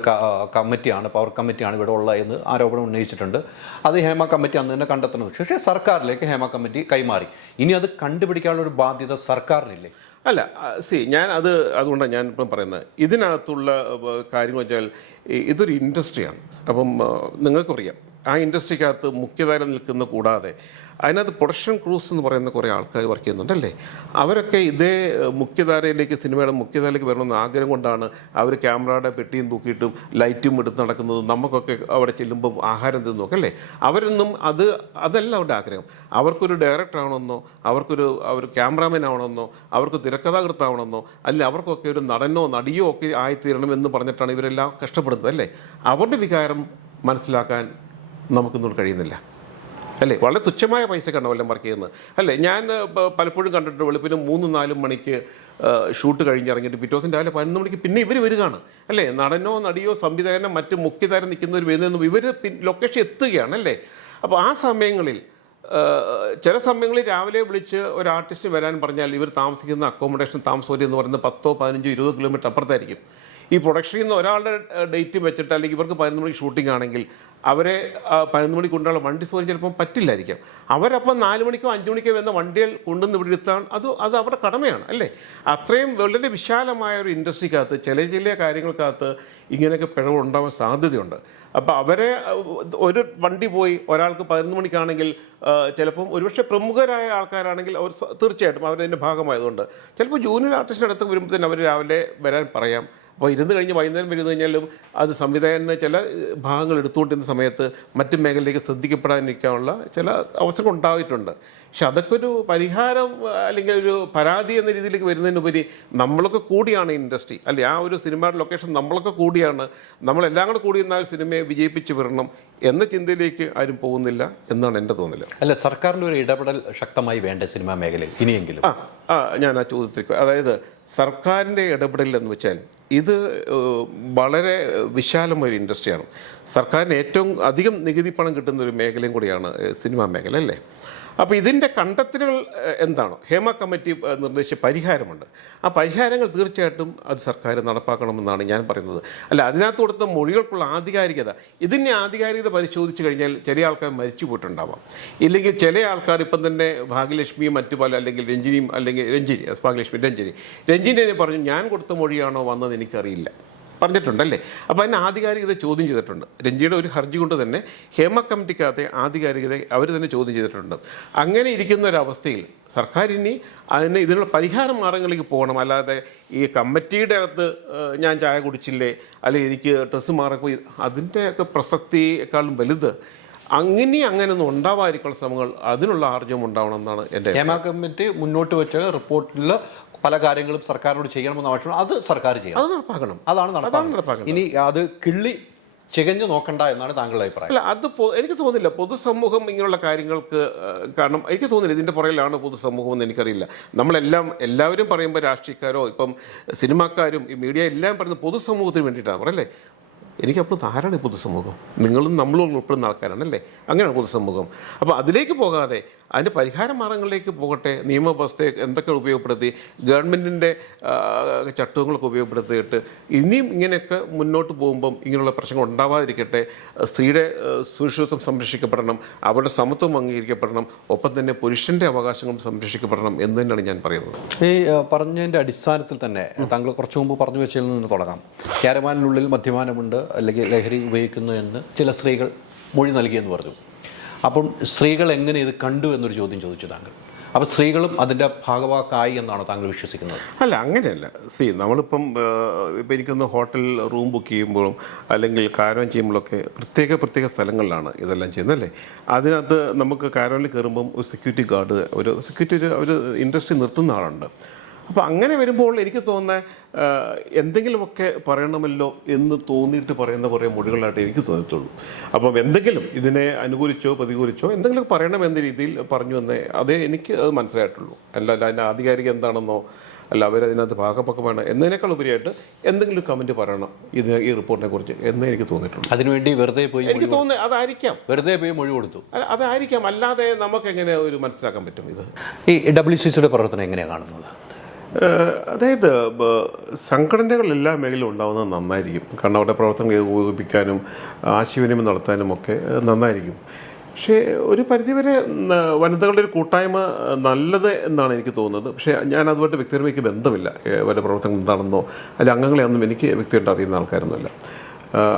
കമ്മിറ്റിയാണ്, പവർ കമ്മിറ്റിയാണ് ഇവിടെ ഉള്ളത് എന്ന് ആരോപണം ഉന്നയിച്ചിട്ടുണ്ട്. അത് ഹേമ കമ്മിറ്റി അന്ന് തന്നെ കണ്ടെത്തണം. പക്ഷേ സർക്കാരിലേക്ക് ഹേമ കമ്മിറ്റി കൈമാറി. ഇനി അത് കണ്ടുപിടിക്കാനുള്ള ഒരു ബാധ്യത സർക്കാരിനില്ലേ? അല്ല ഞാൻ അതുകൊണ്ടാണ് ഞാൻ ഇപ്പം പറയുന്നത് ഇതിനകത്തുള്ള കാര്യങ്ങൾ വെച്ചാൽ ഇതൊരു ഇൻഡസ്ട്രിയാണ്. അപ്പം നിങ്ങൾക്കറിയാം ആ ഇൻഡസ്ട്രിക്കകത്ത് മുഖ്യധാര നിൽക്കുന്ന കൂടാതെ അതിനകത്ത് പ്രൊഡക്ഷൻ ക്രൂസ് എന്ന് പറയുന്ന കുറേ ആൾക്കാർ വർക്ക് ചെയ്യുന്നുണ്ടല്ലേ. അവരൊക്കെ ഇതേ മുഖ്യധാരയിലേക്ക് സിനിമയുടെ മുഖ്യധാരയിലേക്ക് വരണമെന്ന് ആഗ്രഹം കൊണ്ടാണ് അവർ ക്യാമറയുടെ പെട്ടിയും തൂക്കിയിട്ടും ലൈറ്റും എടുത്ത് നടക്കുന്നതും നമുക്കൊക്കെ അവിടെ ചെല്ലുമ്പോൾ ആഹാരം തിന്നു നോക്കല്ലേ. അവരൊന്നും അതല്ല അവരുടെ ആഗ്രഹം. അവർക്കൊരു ഡയറക്ടർ ആവണമെന്നോ അവർ ക്യാമറാമാൻ ആവണമെന്നോ അവർക്ക് തിരക്കഥാകൃത്താവണമെന്നോ അല്ല അവർക്കൊക്കെ ഒരു നടനോ നടിയോ ഒക്കെ ആയിത്തീരണമെന്ന് പറഞ്ഞിട്ടാണ് ഇവരെല്ലാം കഷ്ടപ്പെടുന്നത് അല്ലേ. അവരുടെ വികാരം മനസ്സിലാക്കാൻ നമുക്കൊന്നും കഴിയുന്നില്ല അല്ലേ. വളരെ തുച്ഛമായ പൈസക്കാണ് വല്ലതും വർക്ക് ചെയ്യുന്നത് അല്ലേ. ഞാൻ പലപ്പോഴും കണ്ടിട്ടുണ്ട് വെളുപ്പിന് 3-4 മണിക്ക് ഷൂട്ട് കഴിഞ്ഞിറങ്ങിയിട്ട് പിറ്റേ ദിവസം രാവിലെ 11 മണിക്ക് പിന്നെ ഇവർ വരികയാണ് അല്ലേ. നടനോ നടിയോ സംവിധായകനോ മറ്റ് മുഖ്യധാരം നിൽക്കുന്നവർ വരുന്നതെന്നും ഇവർ ലൊക്കേഷൻ എത്തുകയാണ് അല്ലേ. അപ്പോൾ ആ സമയങ്ങളിൽ ചില സമയങ്ങളിൽ രാവിലെ വിളിച്ച് ഒരു ആർട്ടിസ്റ്റ് വരാൻ പറഞ്ഞാൽ ഇവർ താമസിക്കുന്ന അക്കോമഡേഷൻ താമസസൗകര്യം എന്ന് പറയുന്നത് 10, 15, 20 കിലോമീറ്റർ അപ്പുറത്തായിരിക്കും. ഈ പ്രൊഡക്ഷനിൽ നിന്ന് ഒരാളുടെ ഡേറ്റ് വെച്ചിട്ട് അല്ലെങ്കിൽ ഇവർക്ക് 11 മണിക്ക് ഷൂട്ടിംഗ് ആണെങ്കിൽ അവരെ 11 മണിക്ക് കൊണ്ടുള്ള വണ്ടി സൗകര്യം ചിലപ്പം പറ്റില്ലായിരിക്കാം. അവരപ്പം 4 മണിക്കോ 5 മണിക്കോ വരുന്ന വണ്ടികൾ കൊണ്ടുവന്ന് ഇവിടെ ഇരുത്താൻ അത് അവരുടെ കടമയാണ് അല്ലേ. അത്രയും വളരെ വിശാലമായ ഒരു ഇൻഡസ്ട്രിക്കകത്ത് ചില കാര്യങ്ങൾക്കകത്ത് ഇങ്ങനെയൊക്കെ പിഴവുണ്ടാവാൻ സാധ്യതയുണ്ട്. അപ്പോൾ അവരെ ഒരു വണ്ടി പോയി ഒരാൾക്ക് 11 മണിക്കാണെങ്കിൽ ചിലപ്പം ഒരുപക്ഷെ പ്രമുഖരായ ആൾക്കാരാണെങ്കിൽ അവർ തീർച്ചയായിട്ടും അവരതിൻ്റെ ഭാഗമായതുകൊണ്ട് ചിലപ്പോൾ ജൂനിയർ ആർട്ടിസ്റ്റിൻ്റെ അടുത്ത് വരുമ്പോൾ തന്നെ അവർ രാവിലെ വരാൻ പറയാം. അപ്പോൾ ഇരുന്ന് കഴിഞ്ഞ് വൈകുന്നേരം വരുന്നു കഴിഞ്ഞാലും അത് സംവിധായകന് ചില ഭാഗങ്ങൾ എടുത്തുകൊണ്ടിരുന്ന സമയത്ത് മറ്റു മേഖലയിലേക്ക് ശ്രദ്ധിക്കപ്പെടാനിരിക്കാനുള്ള ചില അവസരങ്ങൾ ഉണ്ടായിട്ടുണ്ട്. പക്ഷെ അതൊക്കെ ഒരു പരിഹാരം അല്ലെങ്കിൽ ഒരു പരാതി എന്ന രീതിയിലേക്ക് വരുന്നതിനുപരി നമ്മളൊക്കെ കൂടിയാണ് ഇൻഡസ്ട്രി അല്ലേ. ആ ഒരു സിനിമയുടെ ലൊക്കേഷൻ നമ്മളൊക്കെ കൂടിയാണ്. നമ്മളെല്ലാം കൂടെ കൂടി എന്നാൽ സിനിമയെ വിജയിപ്പിച്ച് വരണം എന്ന ചിന്തയിലേക്ക് ആരും പോകുന്നില്ല എന്നാണ് എൻ്റെ തോന്നൽ. അല്ല, സർക്കാരിൻ്റെ ഒരു ഇടപെടൽ ശക്തമായി വേണ്ട സിനിമാ മേഖലയിൽ ഇനിയെങ്കിലും. ഞാൻ ആ ചോദ്യത്തിലേക്ക്, അതായത് സർക്കാരിൻ്റെ ഇടപെടൽ എന്ന് വെച്ചാൽ ഇത് വളരെ വിശാലമായ ഒരു ഇൻഡസ്ട്രിയാണ്. സർക്കാരിന് ഏറ്റവും അധികം നികുതി പണം കിട്ടുന്ന ഒരു മേഖലയും കൂടിയാണ് സിനിമാ മേഖല അല്ലേ. അപ്പോൾ ഇതിൻ്റെ കണ്ടെത്തലുകൾ എന്താണോ ഹേമ കമ്മിറ്റി നിർദ്ദേശിച്ച പരിഹാരമുണ്ട്. ആ പരിഹാരങ്ങൾ തീർച്ചയായിട്ടും അത് സർക്കാർ നടപ്പാക്കണമെന്നാണ് ഞാൻ പറയുന്നത്. അല്ല, അതിനകത്ത് കൊടുത്ത മൊഴികൾക്കുള്ള ആധികാരികത, ഇതിൻ്റെ ആധികാരികത പരിശോധിച്ച് കഴിഞ്ഞാൽ ചില ആൾക്കാർ മരിച്ചു പോയിട്ടുണ്ടാവാം. ഇല്ലെങ്കിൽ ചില ആൾക്കാർ ഇപ്പം തന്നെ ഭാഗ്യലക്ഷ്മിയും മറ്റു പല, അല്ലെങ്കിൽ രഞ്ജിനിയും, അല്ലെങ്കിൽ രഞ്ജിനി പറഞ്ഞു ഞാൻ കൊടുത്ത മൊഴിയാണോ വന്നത് എനിക്കറിയില്ല പറഞ്ഞിട്ടുണ്ടല്ലേ. അപ്പോൾ അതിന് ആധികാരികത ചോദ്യം ചെയ്തിട്ടുണ്ട്. രഞ്ജിയുടെ ഒരു ഹർജി കൊണ്ട് തന്നെ ഹേമ കമ്മിറ്റിക്കകത്തെ ആധികാരികത അവർ തന്നെ ചോദ്യം ചെയ്തിട്ടുണ്ട്. അങ്ങനെ ഇരിക്കുന്ന ഒരവസ്ഥയിൽ സർക്കാർ ഇനി ഇതിനുള്ള പരിഹാര മാർഗങ്ങളിലേക്ക് പോകണം. അല്ലാതെ ഈ കമ്മിറ്റിയുടെ അകത്ത് ഞാൻ ചായ കുടിച്ചില്ലേ, അല്ലെങ്കിൽ എനിക്ക് ഡ്രസ്സ് മാറിപ്പോയി, അതിൻ്റെയൊക്കെ പ്രസക്തിയേക്കാളും വലുത് അങ്ങനെയൊന്നും ഉണ്ടാവാതിരിക്കുന്ന ശ്രമങ്ങൾ, അതിനുള്ള ആർജവം ഉണ്ടാവണം എന്നാണ് എൻ്റെ. ഹേമ കമ്മിറ്റി മുന്നോട്ട് വെച്ച റിപ്പോർട്ടിൽ പല കാര്യങ്ങളും സർക്കാരിനോട് ചെയ്യണമെന്ന് ആവശ്യമാണ്. അത് സർക്കാർ ചെയ്യണം, അത് നടപ്പാക്കണം, അതാണ് നടപ്പാക്കണം. ഇനി അത് കിള്ളി ചികഞ്ഞു നോക്കണ്ട എന്നാണ് താങ്കളുടെ അഭിപ്രായം? അല്ല, അത് എനിക്ക് തോന്നുന്നില്ല പൊതുസമൂഹം ഇങ്ങനെയുള്ള കാര്യങ്ങൾക്ക്, കാരണം എനിക്ക് തോന്നുന്നില്ല ഇതിൻ്റെ പുറകിലാണ് പൊതുസമൂഹം എന്ന് എനിക്കറിയില്ല. എല്ലാവരും പറയുമ്പോൾ രാഷ്ട്രീയക്കാരോ ഇപ്പം സിനിമാക്കാരും ഈ മീഡിയ എല്ലാം പറയുന്നത് പൊതുസമൂഹത്തിന് വേണ്ടിയിട്ടാണ് പറയല്ലേ. എനിക്കപ്പോൾ ധാരാളം പൊതുസമൂഹം, നിങ്ങളും നമ്മളും ഉൾപ്പെടുന്ന ആൾക്കാരാണല്ലേ, അങ്ങനെയാണ് പൊതുസമൂഹം. അപ്പോൾ അതിലേക്ക് പോകാതെ അതിൻ്റെ പരിഹാര മാർഗങ്ങളിലേക്ക് പോകട്ടെ. നിയമവ്യവസ്ഥയെ എന്തൊക്കെ ഉപയോഗപ്പെടുത്തി, ഗവൺമെൻറ്റിൻ്റെ ചട്ടങ്ങളൊക്കെ ഉപയോഗപ്പെടുത്തിയിട്ട് ഇനിയും ഇങ്ങനെയൊക്കെ മുന്നോട്ട് പോകുമ്പം ഇങ്ങനെയുള്ള പ്രശ്നങ്ങൾ ഉണ്ടാവാതിരിക്കട്ടെ. സ്ത്രീയുടെ സുരക്ഷിതത്വം സംരക്ഷിക്കപ്പെടണം, അവരുടെ സമത്വം അംഗീകരിക്കപ്പെടണം, ഒപ്പം തന്നെ പുരുഷൻ്റെ അവകാശങ്ങളും സംരക്ഷിക്കപ്പെടണം എന്ന് തന്നെയാണ് ഞാൻ പറയുന്നത്. ഈ പറഞ്ഞതിൻ്റെ അടിസ്ഥാനത്തിൽ തന്നെ താങ്കൾ കുറച്ചു മുമ്പ് പറഞ്ഞു വെച്ചതിൽ നിന്ന് തുടങ്ങാം. ക്യാരവാനിനുള്ളിൽ മദ്യപാനമുണ്ട്, അല്ലെങ്കിൽ ലഹരി ഉപയോഗിക്കുന്നു എന്ന് ചില സ്ത്രീകൾ മൊഴി നൽകിയെന്ന് പറഞ്ഞു. അപ്പം സ്ത്രീകൾ എങ്ങനെ ഇത് കണ്ടു എന്നൊരു ചോദ്യം ചോദിച്ചു താങ്കൾ. അപ്പോൾ സ്ത്രീകളും അതിൻ്റെ ഭാഗവാക്കായി എന്നാണ് താങ്കൾ വിശ്വസിക്കുന്നത്? അല്ല, അങ്ങനെയല്ല. നമ്മളിപ്പം എനിക്കൊന്ന് ഹോട്ടൽ റൂം ബുക്ക് ചെയ്യുമ്പോഴും അല്ലെങ്കിൽ കാരവൻ ചെയ്യുമ്പോഴൊക്കെ പ്രത്യേക സ്ഥലങ്ങളിലാണ് ഇതെല്ലാം ചെയ്യുന്നതല്ലേ. അതിനകത്ത് നമുക്ക് കാരവനിൽ കയറുമ്പം ഒരു സെക്യൂരിറ്റി ഗാർഡ്, ഒരു ഇൻഡസ്ട്രി നിർത്തുന്ന ആളുണ്ട്. അപ്പോൾ അങ്ങനെ വരുമ്പോൾ എനിക്ക് തോന്നുന്നത് എന്തെങ്കിലുമൊക്കെ പറയണമല്ലോ എന്ന് തോന്നിയിട്ട് പറയുന്ന കുറേ മൊഴികളായിട്ട് എനിക്ക് തോന്നിയിട്ടുള്ളൂ. അപ്പം എന്തെങ്കിലും ഇതിനെ അനുകൂലിച്ചോ പ്രതികൂലിച്ചോ എന്തെങ്കിലും പറയണം എന്ന രീതിയിൽ പറഞ്ഞു എന്നേ അതേ എനിക്ക് അത് മനസ്സിലായിട്ടുള്ളൂ. അല്ല അതിൻ്റെ ആധികാരിക എന്താണെന്നോ, അല്ല അവരതിനകത്ത് ഭാഗപക്കമാണ് എന്നതിനേക്കാൾ ഉപരിയായിട്ട് എന്തെങ്കിലും കമൻറ്റ് പറയണം ഈ റിപ്പോർട്ടിനെ കുറിച്ച് എന്നേ എനിക്ക് തോന്നിയിട്ടുള്ളൂ. അതിനുവേണ്ടി വെറുതെ പോയി എനിക്ക് തോന്നുന്നത് അതായിരിക്കാം, വെറുതെ പോയി മൊഴി കൊടുത്തു, അതായിരിക്കാം. അല്ലാതെ നമുക്കെങ്ങനെ ഒരു മനസ്സിലാക്കാൻ പറ്റും ഇത്? ഈ WCCയുടെ പ്രവർത്തനം എങ്ങനെയാണ് കാണുന്നത്? അതായത് സംഘടനകൾ എല്ലാ മേഖലയിലും ഉണ്ടാകുന്നത് നന്നായിരിക്കും. കാരണം അവരുടെ പ്രവർത്തനം ഏകോപിപ്പിക്കാനും ആശയവിനിമയം നടത്താനും ഒക്കെ നന്നായിരിക്കും. പക്ഷേ ഒരു പരിധിവരെ വനിതകളുടെ ഒരു കൂട്ടായ്മ നല്ലത് എന്നാണ് എനിക്ക് തോന്നുന്നത്. പക്ഷേ ഞാൻ അതുമായിട്ട് വ്യക്തിപരമായി ബന്ധമില്ല. അവരുടെ പ്രവർത്തനം എന്താണെന്നോ അല്ലെങ്കിൽ അംഗങ്ങളെയൊന്നും എനിക്ക് വ്യക്തിയായിട്ട് അറിയുന്ന ആൾക്കാരൊന്നുമല്ല.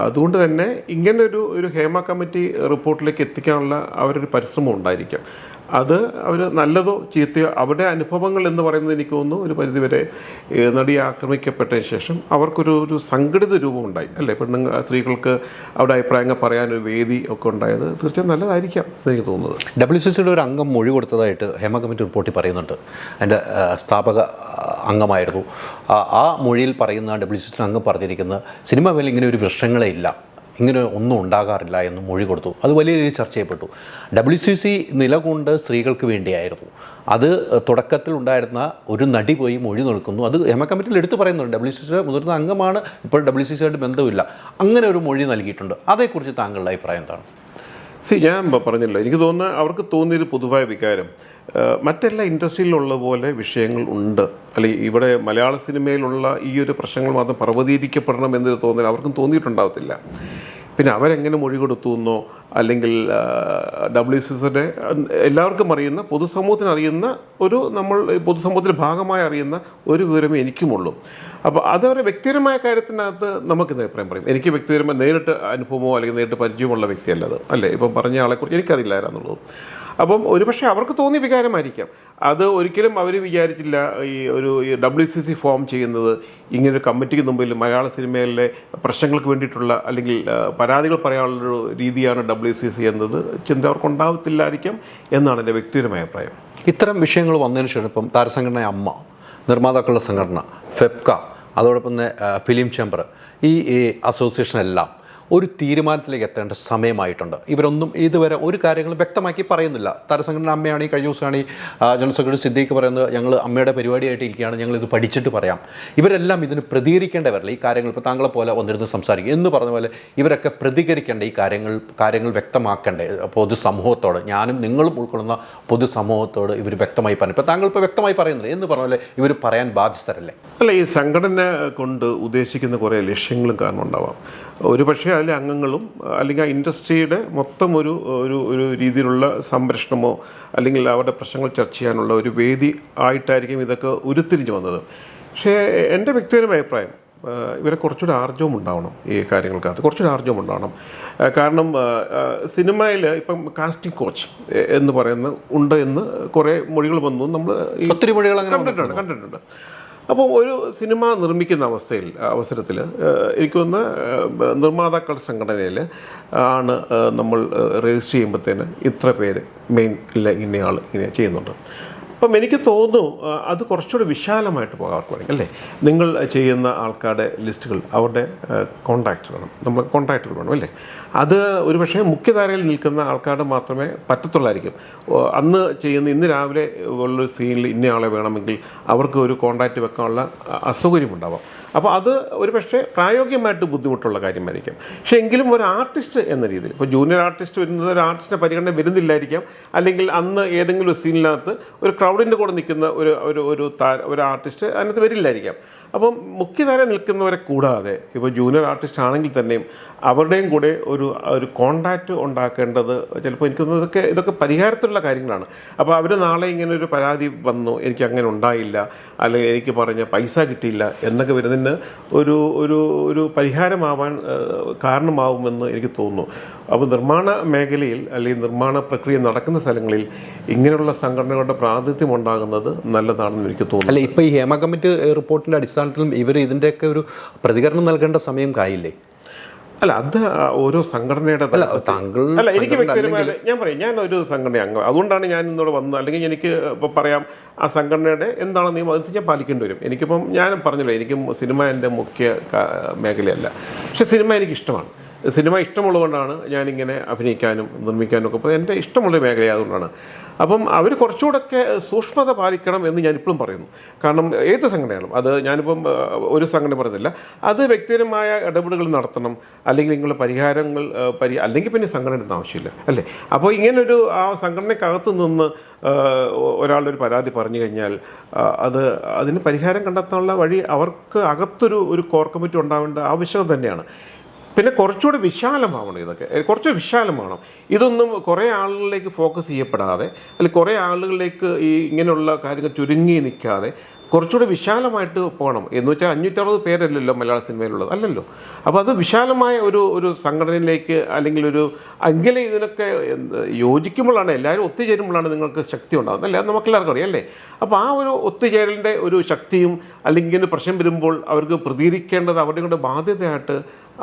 അതുകൊണ്ട് തന്നെ ഇങ്ങനെ ഒരു ഹേമ കമ്മിറ്റി റിപ്പോർട്ടിലേക്ക് എത്തിക്കാനുള്ള അവരൊരു പരിശ്രമം ഉണ്ടായിരിക്കാം. അത് അവർ നല്ലതോ ചീത്തയോ അവരുടെ അനുഭവങ്ങൾ എന്ന് പറയുന്നത് എനിക്ക് തോന്നുന്നു ഒരു പരിധിവരെ നടി ആക്രമിക്കപ്പെട്ടതിന് ശേഷം അവർക്കൊരു സംഘടിത രൂപം ഉണ്ടായി അല്ലേ. സ്ത്രീകൾക്ക് അവരുടെ അഭിപ്രായങ്ങൾ പറയാനൊരു വേദി ഒക്കെ ഉണ്ടായത് തീർച്ചയായും നല്ലതായിരിക്കാം എന്നെനിക്ക് തോന്നുന്നത്. WCCയുടെ ഒരു അംഗം മൊഴി കൊടുത്തതായിട്ട് ഹേമ കമ്മിറ്റി റിപ്പോർട്ടിൽ പറയുന്നുണ്ട്. അതിൻ്റെ സ്ഥാപക അംഗമായിരുന്നു. ആ മൊഴിയിൽ പറയുന്ന WCCയുടെ അംഗം പറഞ്ഞിരിക്കുന്നത് സിനിമ മേലെ ഇങ്ങനെ ഒരു പ്രശ്നങ്ങളേ ഇല്ല, ഇങ്ങനെ ഒന്നും ഉണ്ടാകാറില്ല എന്ന് മൊഴി കൊടുത്തു. അത് വലിയ രീതിയിൽ ചർച്ച ചെയ്യപ്പെട്ടു. WCC നിലകൊണ്ട് സ്ത്രീകൾക്ക് വേണ്ടിയായിരുന്നു. അത് തുടക്കത്തിൽ ഉണ്ടായിരുന്ന ഒരു നടി പോയി മൊഴി നൽകുന്നു. അത് ഹേമ കമ്മിറ്റിയിൽ എടുത്തു പറയുന്നുണ്ട്. WCCയുടെ മുതിർന്ന അംഗമാണ്, ഇപ്പോൾ WCCയായിട്ട് ബന്ധമില്ല, അങ്ങനെ ഒരു മൊഴി നൽകിയിട്ടുണ്ട്. അതേക്കുറിച്ച് താങ്കളുടെ അഭിപ്രായം എന്താണ്? ഞാൻ പറഞ്ഞല്ലോ, എനിക്ക് തോന്നുന്നത് അവർക്ക് തോന്നിയൊരു പൊതുവായ വികാരം മറ്റെല്ലാ ഇൻഡസ്ട്രിയിലുള്ള പോലെ വിഷയങ്ങൾ ഉണ്ട്, അല്ലെങ്കിൽ ഇവിടെ മലയാള സിനിമയിലുള്ള ഈ ഒരു പ്രശ്നങ്ങൾ മാത്രം പർവ്വതീകരിക്കപ്പെടണം എന്നൊരു തോന്നൽ അവർക്കും തോന്നിയിട്ടുണ്ടാകത്തില്ല. പിന്നെ അവരെങ്ങനെ മൊഴി കൊടുത്തു എന്നോ അല്ലെങ്കിൽ WCCയുടെ എല്ലാവർക്കും അറിയുന്ന, പൊതുസമൂഹത്തിന് അറിയുന്ന നമ്മൾ പൊതുസമൂഹത്തിൻ്റെ ഭാഗമായി അറിയുന്ന ഒരു വിവരമേ എനിക്കുമുള്ളൂ. അപ്പോൾ അതവരുടെ വ്യക്തിപരമായ കാര്യത്തിനകത്ത് നമുക്കിന്ന് അഭിപ്രായം പറയും. എനിക്ക് വ്യക്തിപരമായി നേരിട്ട് അനുഭവമോ അല്ലെങ്കിൽ നേരിട്ട് പരിചയമുള്ള വ്യക്തിയല്ല അത് അല്ലേ. ഇപ്പം പറഞ്ഞ ആളെക്കുറിച്ച് എനിക്കറിയില്ല ആരാന്നുള്ളത്. അപ്പം ഒരുപക്ഷെ അവർക്ക് തോന്നിയ വികാരമായിരിക്കാം. അത് ഒരിക്കലും അവർ വിചാരിച്ചില്ല ഈ WCC ഫോം ചെയ്യുന്നത് ഇങ്ങനൊരു കമ്മിറ്റിക്ക് മുമ്പിൽ മലയാള സിനിമയിലെ പ്രശ്നങ്ങൾക്ക് വേണ്ടിയിട്ടുള്ള അല്ലെങ്കിൽ പരാതികൾ പറയാനുള്ളൊരു രീതിയാണ് WCC എന്നത് ചിന്ത അവർക്കുണ്ടാവത്തില്ലായിരിക്കാം എന്നാണ് എൻ്റെ വ്യക്തിപരമായ അഭിപ്രായം. ഇത്തരം വിഷയങ്ങൾ വന്നതിന് ശേഷം ഇപ്പം താരസംഘടന അമ്മ, നിർമ്മാതാക്കളുടെ സംഘടന, ഫെപ്ക, അതോടൊപ്പം തന്നെ ഫിലിം ചേംബർ, ഈ അസോസിയേഷനെല്ലാം ഒരു തീരുമാനത്തിലേക്ക് എത്തേണ്ട സമയമായിട്ടുണ്ട്. ഇവരൊന്നും ഇതുവരെ ഒരു കാര്യങ്ങളും വ്യക്തമാക്കി പറയുന്നില്ല. താരസംഘടന അമ്മയാണ് ഈ കഴിഞ്ഞ ദിവസമാണ് ഈ ജനറൽ സെക്രട്ടറി സിദ്ദീഖ് പറയുന്നത്, ഞങ്ങൾ അമ്മയുടെ പരിപാടിയായിട്ട് ഇരിക്കുകയാണ്, ഞങ്ങൾ ഇത് പഠിച്ചിട്ട് പറയാം. ഇവരെല്ലാം ഇതിന് പ്രതികരിക്കേണ്ടവരല്ല. ഈ കാര്യങ്ങൾ ഇപ്പോൾ താങ്കളെ പോലെ വന്നിരുന്ന് സംസാരിക്കും എന്ന് പറഞ്ഞ പോലെ ഇവരൊക്കെ പ്രതികരിക്കേണ്ട, ഈ കാര്യങ്ങൾ വ്യക്തമാക്കേണ്ടേ പൊതുസമൂഹത്തോട്, ഞാനും നിങ്ങളും ഉൾക്കൊള്ളുന്ന പൊതുസമൂഹത്തോട് ഇവർ വ്യക്തമായി പറഞ്ഞു. ഇപ്പോൾ താങ്കൾ ഇപ്പോൾ വ്യക്തമായി പറയുന്നില്ല എന്ന് പറഞ്ഞ പോലെ ഇവർ പറയാൻ ബാധ്യസ്ഥരല്ലേ? അല്ല, ഈ സംഘടന കൊണ്ട് ഉദ്ദേശിക്കുന്ന കുറേ ലക്ഷ്യങ്ങളും കാരണം ഉണ്ടാവാം. ഒരു പക്ഷേ അതിലെ അംഗങ്ങളും അല്ലെങ്കിൽ ആ ഇൻഡസ്ട്രിയുടെ മൊത്തം ഒരു ഒരു രീതിയിലുള്ള സംരക്ഷണമോ അല്ലെങ്കിൽ അവരുടെ പ്രശ്നങ്ങൾ ചർച്ച ചെയ്യാനുള്ള ഒരു വേദി ആയിട്ടായിരിക്കും ഇതൊക്കെ ഉരുത്തിരിഞ്ഞ് വന്നത്. പക്ഷേ എൻ്റെ വ്യക്തിപരമായ അഭിപ്രായം, ഇവരെ കുറച്ചുകൂടി ആർജവം ഉണ്ടാവണം. ഈ കാര്യങ്ങൾക്കകത്ത് കുറച്ചുകൂടി ആർജവം ഉണ്ടാവണം. കാരണം സിനിമയിൽ ഇപ്പം കാസ്റ്റിംഗ് കോച്ച് എന്ന് പറയുന്ന ഉണ്ട് എന്ന് കുറേ മൊഴികൾ വന്നു, നമ്മൾ ഒത്തിരി മൊഴികൾ കണ്ടിട്ടുണ്ട്. അപ്പോൾ ഒരു സിനിമ നിർമ്മിക്കുന്ന അവസരത്തിൽ എനിക്ക് തോന്നുന്ന നിർമ്മാതാക്കൾ സംഘടനയിൽ ആണ് നമ്മൾ രജിസ്റ്റർ ചെയ്യുമ്പോഴത്തേന് ഇത്ര പേര് മെയിൻ ഇല്ല, ഇന്നയാൾ ഇങ്ങനെ ചെയ്യുന്നുണ്ട്. അപ്പം എനിക്ക് തോന്നുന്നു അത് കുറച്ചുകൂടി വിശാലമായിട്ട് പോകാൻ വേണമെങ്കിൽ അല്ലേ, നിങ്ങൾ ചെയ്യുന്ന ആൾക്കാരുടെ ലിസ്റ്റുകൾ, അവരുടെ കോൺടാക്റ്റ് വേണം, നമ്മൾ കോൺടാക്റ്റുകൾ വേണം അല്ലേ. അത് ഒരുപക്ഷെ മുഖ്യധാരയിൽ നിൽക്കുന്ന ആൾക്കാരുടെ മാത്രമേ പറ്റത്തുള്ളായിരിക്കും. അന്ന് ചെയ്യുന്ന ഇന്ന് രാവിലെ ഉള്ളൊരു സീനിൽ ഇന്നയാളെ വേണമെങ്കിൽ അവർക്ക് ഒരു കോൺടാക്റ്റ് വെക്കാനുള്ള അസൗകര്യമുണ്ടാവാം. അപ്പോൾ അത് ഒരുപക്ഷെ പ്രായോഗികമായിട്ട് ബുദ്ധിമുട്ടുള്ള കാര്യമായിരിക്കും. പക്ഷേ എങ്കിലും ഒരു ആർട്ടിസ്റ്റ് എന്ന രീതിയിൽ, ഇപ്പോൾ ജൂനിയർ ആർട്ടിസ്റ്റ് വരുന്നത് ഒരു ആർട്ടിസ്റ്റിൻ്റെ പരിഗണന വരുന്നില്ലായിരിക്കാം. അല്ലെങ്കിൽ അന്ന് ഏതെങ്കിലും ഒരു സീനിനകത്ത് ഒരു ക്രൗഡിൻ്റെ കൂടെ നിൽക്കുന്ന ഒരു ആർട്ടിസ്റ്റ് അതിനകത്ത് വരില്ലായിരിക്കാം. അപ്പം മുഖ്യധാര നിൽക്കുന്നവരെ കൂടാതെ ഇപ്പോൾ ജൂനിയർ ആർട്ടിസ്റ്റ് ആണെങ്കിൽ തന്നെയും അവരുടെയും കൂടെ ഒരു കോണ്ടാക്റ്റ് ഉണ്ടാക്കേണ്ടത് ചിലപ്പോൾ എനിക്ക് തോന്നുന്നു ഇതൊക്കെ പരിഹാരത്തിലുള്ള കാര്യങ്ങളാണ്. അപ്പോൾ അവർ നാളെ ഇങ്ങനെ ഒരു പരാതി വന്നു, എനിക്ക് അങ്ങനെ ഉണ്ടായില്ല, അല്ലെങ്കിൽ എനിക്ക് പറഞ്ഞ പൈസ കിട്ടിയില്ല എന്നൊക്കെ വരുന്നതിന് ഒരു പരിഹാരമാവാൻ കാരണമാവുമെന്ന് എനിക്ക് തോന്നുന്നു. അപ്പോൾ നിർമ്മാണ മേഖലയിൽ അല്ലെങ്കിൽ നിർമ്മാണ പ്രക്രിയ നടക്കുന്ന സ്ഥലങ്ങളിൽ ഇങ്ങനെയുള്ള സംഘടനകളുടെ പ്രാതിനിധ്യം ഉണ്ടാകുന്നത് നല്ലതാണെന്ന് എനിക്ക് തോന്നുന്നു. അല്ല, ഇപ്പോൾ ഈ ഹേമ കമ്മിറ്റി റിപ്പോർട്ടിൻ്റെ അടിസ്ഥാനത്തിലും ഇവർ ഇതിൻ്റെയൊക്കെ ഒരു പ്രതികരണം നൽകേണ്ട സമയം കായില്ലേ? അല്ല, അത് ഓരോ സംഘടനയുടെ അല്ല, എനിക്ക് വ്യക്തിപരമായി ഞാൻ പറയും, ഞാൻ ഒരു സംഘടന അംഗം, അതുകൊണ്ടാണ് ഞാൻ ഇന്നോട് വന്നത്. അല്ലെങ്കിൽ എനിക്ക് ഇപ്പോൾ പറയാം ആ സംഘടനയുടെ എന്താണ് നിയമം അത് ഞാൻ പാലിക്കേണ്ടി വരും. എനിക്കിപ്പം ഞാൻ പറഞ്ഞല്ലോ, എനിക്ക് സിനിമ എൻ്റെ മുഖ്യ മേഖലയല്ല. പക്ഷേ സിനിമ എനിക്കിഷ്ടമാണ്. സിനിമ ഇഷ്ടമുള്ളതുകൊണ്ടാണ് ഞാനിങ്ങനെ അഭിനയിക്കാനും നിർമ്മിക്കാനും ഒക്കെ. അപ്പോൾ എൻ്റെ ഇഷ്ടമുള്ള മേഖലയായതുകൊണ്ടാണ്. അപ്പം അവർ കുറച്ചുകൂടെയൊക്കെ സൂക്ഷ്മത പാലിക്കണം എന്ന് ഞാനിപ്പോഴും പറയുന്നു. കാരണം ഏത് സംഘടനയാലും, അത് ഞാനിപ്പം ഒരു സംഘടന പറയുന്നില്ല, അത് വ്യക്തിപരമായ ഇടപെടലുകൾ നടത്തണം. അല്ലെങ്കിൽ നിങ്ങളുടെ പരിഹാരങ്ങൾ അല്ലെങ്കിൽ പിന്നെ സംഘടനയുടെ ആവശ്യമില്ല അല്ലേ. അപ്പോൾ ഇങ്ങനൊരു ആ സംഘടനയ്ക്കകത്ത് നിന്ന് ഒരാളൊരു പരാതി പറഞ്ഞു കഴിഞ്ഞാൽ അതിന് പരിഹാരം കണ്ടെത്താനുള്ള വഴി അവർക്ക് അകത്തൊരു കോർ കമ്മിറ്റി ഉണ്ടാവേണ്ട ആവശ്യം തന്നെയാണ്. പിന്നെ കുറച്ചുകൂടി വിശാലമാവണം, ഇതൊക്കെ കുറച്ചുകൂടി വിശാലമാവണം. ഇതൊന്നും കുറേ ആളുകളിലേക്ക് ഫോക്കസ് ചെയ്യപ്പെടാതെ, അല്ലെങ്കിൽ കുറേ ആളുകളിലേക്ക് ഈ ഇങ്ങനെയുള്ള കാര്യങ്ങൾ ചുരുങ്ങി നിൽക്കാതെ കുറച്ചുകൂടി വിശാലമായിട്ട് പോകണം. എന്ന് വെച്ചാൽ 560 പേരല്ലല്ലോ മലയാള സിനിമയിലുള്ളത്, അല്ലല്ലോ. അപ്പോൾ അത് വിശാലമായ ഒരു സംഘടനയിലേക്ക്, അല്ലെങ്കിൽ എങ്കിലും ഇതിനൊക്കെ യോജിക്കുമ്പോഴാണ്, എല്ലാവരും ഒത്തുചേരുമ്പോഴാണ് നിങ്ങൾക്ക് ശക്തി ഉണ്ടാകുന്നത് അല്ലേ. അത് നമുക്കെല്ലാവർക്കും അറിയാം അല്ലേ. അപ്പോൾ ആ ഒരു ഒത്തുചേരലിൻ്റെ ഒരു ശക്തിയും, അല്ലെങ്കിൽ ഇങ്ങനെ പ്രശ്നം വരുമ്പോൾ അവർക്ക് പ്രതികരിക്കേണ്ടത് അവരുടെ കൂടെ ബാധ്യതയായിട്ട്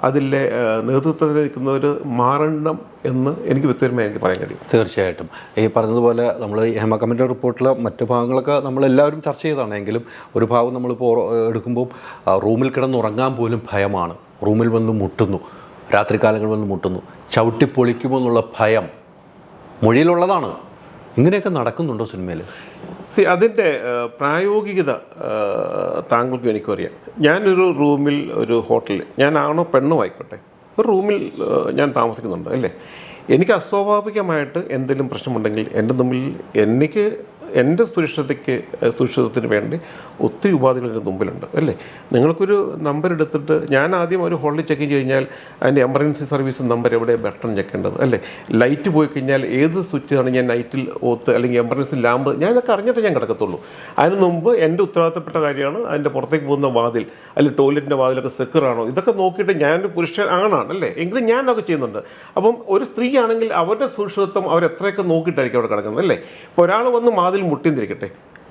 അതിലെ നേതൃത്വത്തിൽ നിൽക്കുന്നവർ മാറണം എന്ന് എനിക്ക് വ്യക്തിപരമായി എനിക്ക് പറയാൻ കഴിയും. തീർച്ചയായിട്ടും ഈ പറഞ്ഞതുപോലെ നമ്മൾ ഈ ഹേമ കമ്മിറ്റി റിപ്പോർട്ടിലെ മറ്റു ഭാഗങ്ങളൊക്കെ നമ്മളെല്ലാവരും ചർച്ച ചെയ്തതാണെങ്കിലും ഒരു ഭാഗം നമ്മളിപ്പോൾ എടുക്കുമ്പോൾ റൂമിൽ കിടന്നുറങ്ങാൻ പോലും ഭയമാണ്. റൂമിൽ വന്ന് മുട്ടുന്നു, രാത്രികാലങ്ങളിൽ വന്ന് മുട്ടുന്നു, ചവിട്ടിപ്പൊളിക്കുമോ എന്നുള്ള ഭയം മൊഴിയിലുള്ളതാണ്. ഇങ്ങനെയൊക്കെ നടക്കുന്നുണ്ടോ സിനിമയിൽ? അതിൻ്റെ പ്രായോഗികത താങ്കൾക്കും എനിക്കും അറിയാം. ഞാനൊരു റൂമിൽ, ഒരു ഹോട്ടലിൽ, ഞാനാണോ പെണ്ണോ ആയിക്കോട്ടെ, ഒരു റൂമിൽ ഞാൻ താമസിക്കുന്നുണ്ട് അല്ലേ. എനിക്ക് അസ്വാഭാവികമായിട്ട് എന്തെങ്കിലും പ്രശ്നമുണ്ടെങ്കിൽ എൻ്റെ സുരക്ഷിതത്വത്തിന് വേണ്ടി ഒത്തിരി ഉപാധികൾ എൻ്റെ മുമ്പിലുണ്ട് അല്ലേ. നിങ്ങൾക്കൊരു നമ്പർ എടുത്തിട്ട്, ഞാൻ ആദ്യം ഒരു ഹോട്ടലിൽ ചെക്ക് ഇൻ കഴിഞ്ഞാൽ അതിൻ്റെ എമർജൻസി സർവീസ് നമ്പർ എവിടെ ബട്ടൺ ചെക്കേണ്ടത് അല്ലേ. ലൈറ്റ് പോയി കഴിഞ്ഞാൽ ഏത് സ്വിച്ചാണ് ഞാൻ നൈറ്റിൽ അല്ലെങ്കിൽ എമർജൻസി ലാമ്പ്, ഞാൻ ഇതൊക്കെ അറിഞ്ഞിട്ടേ ഞാൻ കിടക്കത്തുള്ളൂ. അതിന് മുമ്പ് എൻ്റെ ഉത്തരവാദിത്തപ്പെട്ട കാര്യമാണ് അതിൻ്റെ പുറത്തേക്ക് പോകുന്ന വാതിൽ, അല്ലെങ്കിൽ ടോയ്ലറ്റിൻ്റെ വാതിലൊക്കെ സെക്യൂറാണോ, ഇതൊക്കെ നോക്കിയിട്ട് ഞാനൊരു പുരുഷൻ ആണാണ് അല്ലേ, എങ്കിലും ഞാൻ അതൊക്കെ ചെയ്യുന്നുണ്ട്. അപ്പം ഒരു സ്ത്രീ ആണെങ്കിൽ അവരുടെ സുരക്ഷിതത്വം അവരെത്രയൊക്കെ നോക്കിയിട്ടായിരിക്കും അവിടെ കിടക്കുന്നത് അല്ലേ. ഇപ്പോൾ ഒരാൾ വന്ന് വാതിൽ മുട്ടിന്നിരിക്കട്ടെ,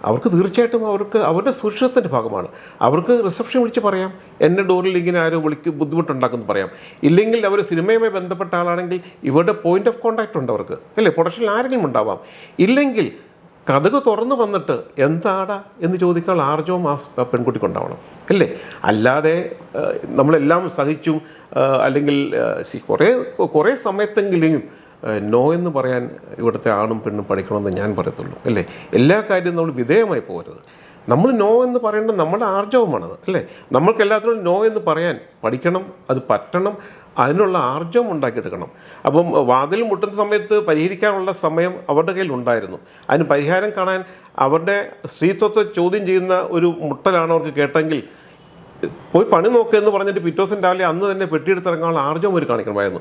അവർക്ക് തീർച്ചയായിട്ടും അവരുടെ സുരക്ഷിതത്തിൻ്റെ ഭാഗമാണ്. അവർക്ക് റിസപ്ഷൻ വിളിച്ച് പറയാം, എൻ്റെ ഡോറിൽ ഇങ്ങനെ ആരോ ബുദ്ധിമുട്ടുണ്ടാക്കുമെന്ന് പറയാം. ഇല്ലെങ്കിൽ അവർ സിനിമയുമായി ബന്ധപ്പെട്ട ആളാണെങ്കിൽ ഇവരുടെ പോയിന്റ് ഓഫ് കോൺടാക്റ്റ് ഉണ്ട് അവർക്ക് അല്ലേ, പ്രൊഡക്ഷനിൽ ആരെങ്കിലും ഉണ്ടാവാം. ഇല്ലെങ്കിൽ കഥക് തുറന്നു വന്നിട്ട് എന്താടാ എന്ന് ചോദിക്കാൻ ആർജവം ആ പെൺകുട്ടിക്കുണ്ടാവണം അല്ലേ? അല്ലാതെ നമ്മളെല്ലാം സഹിച്ചും അല്ലെങ്കിൽ കുറേ സമയത്തെങ്കിലും നോ എന്ന് പറയാൻ ഇവിടുത്തെ ആണും പെണ്ണും പഠിക്കണമെന്ന് ഞാൻ പറയത്തുള്ളൂ അല്ലേ? എല്ലാ കാര്യവും നമ്മൾ വിധേയമായി പോകരുത്. നമ്മൾ നോ എന്ന് പറയേണ്ടത് നമ്മുടെ ആർജവമാണത് അല്ലേ? നമ്മൾക്ക് എല്ലാത്തിനും നോ എന്ന് പറയാൻ പഠിക്കണം, അത് പറ്റണം, അതിനുള്ള ആർജവം ഉണ്ടാക്കിയെടുക്കണം. അപ്പം വാതിൽ മുട്ടുന്ന സമയത്ത് പരിഹരിക്കാനുള്ള സമയം അവരുടെ കയ്യിൽ ഉണ്ടായിരുന്നു. അതിന് പരിഹാരം കാണാൻ അവരുടെ സ്ത്രീത്വത്തെ ചോദ്യം ചെയ്യുന്ന ഒരു മുട്ടലാണ് അവർക്ക് കേട്ടെങ്കിൽ പോയി പണി നോക്കുക പറഞ്ഞിട്ട് പിറ്റേ ദിവസം രാവിലെ അന്ന് തന്നെ പെട്ടിയെടുത്തിറങ്ങാനുള്ള ആർജവം ഒരു കാണിക്കണമായിരുന്നു.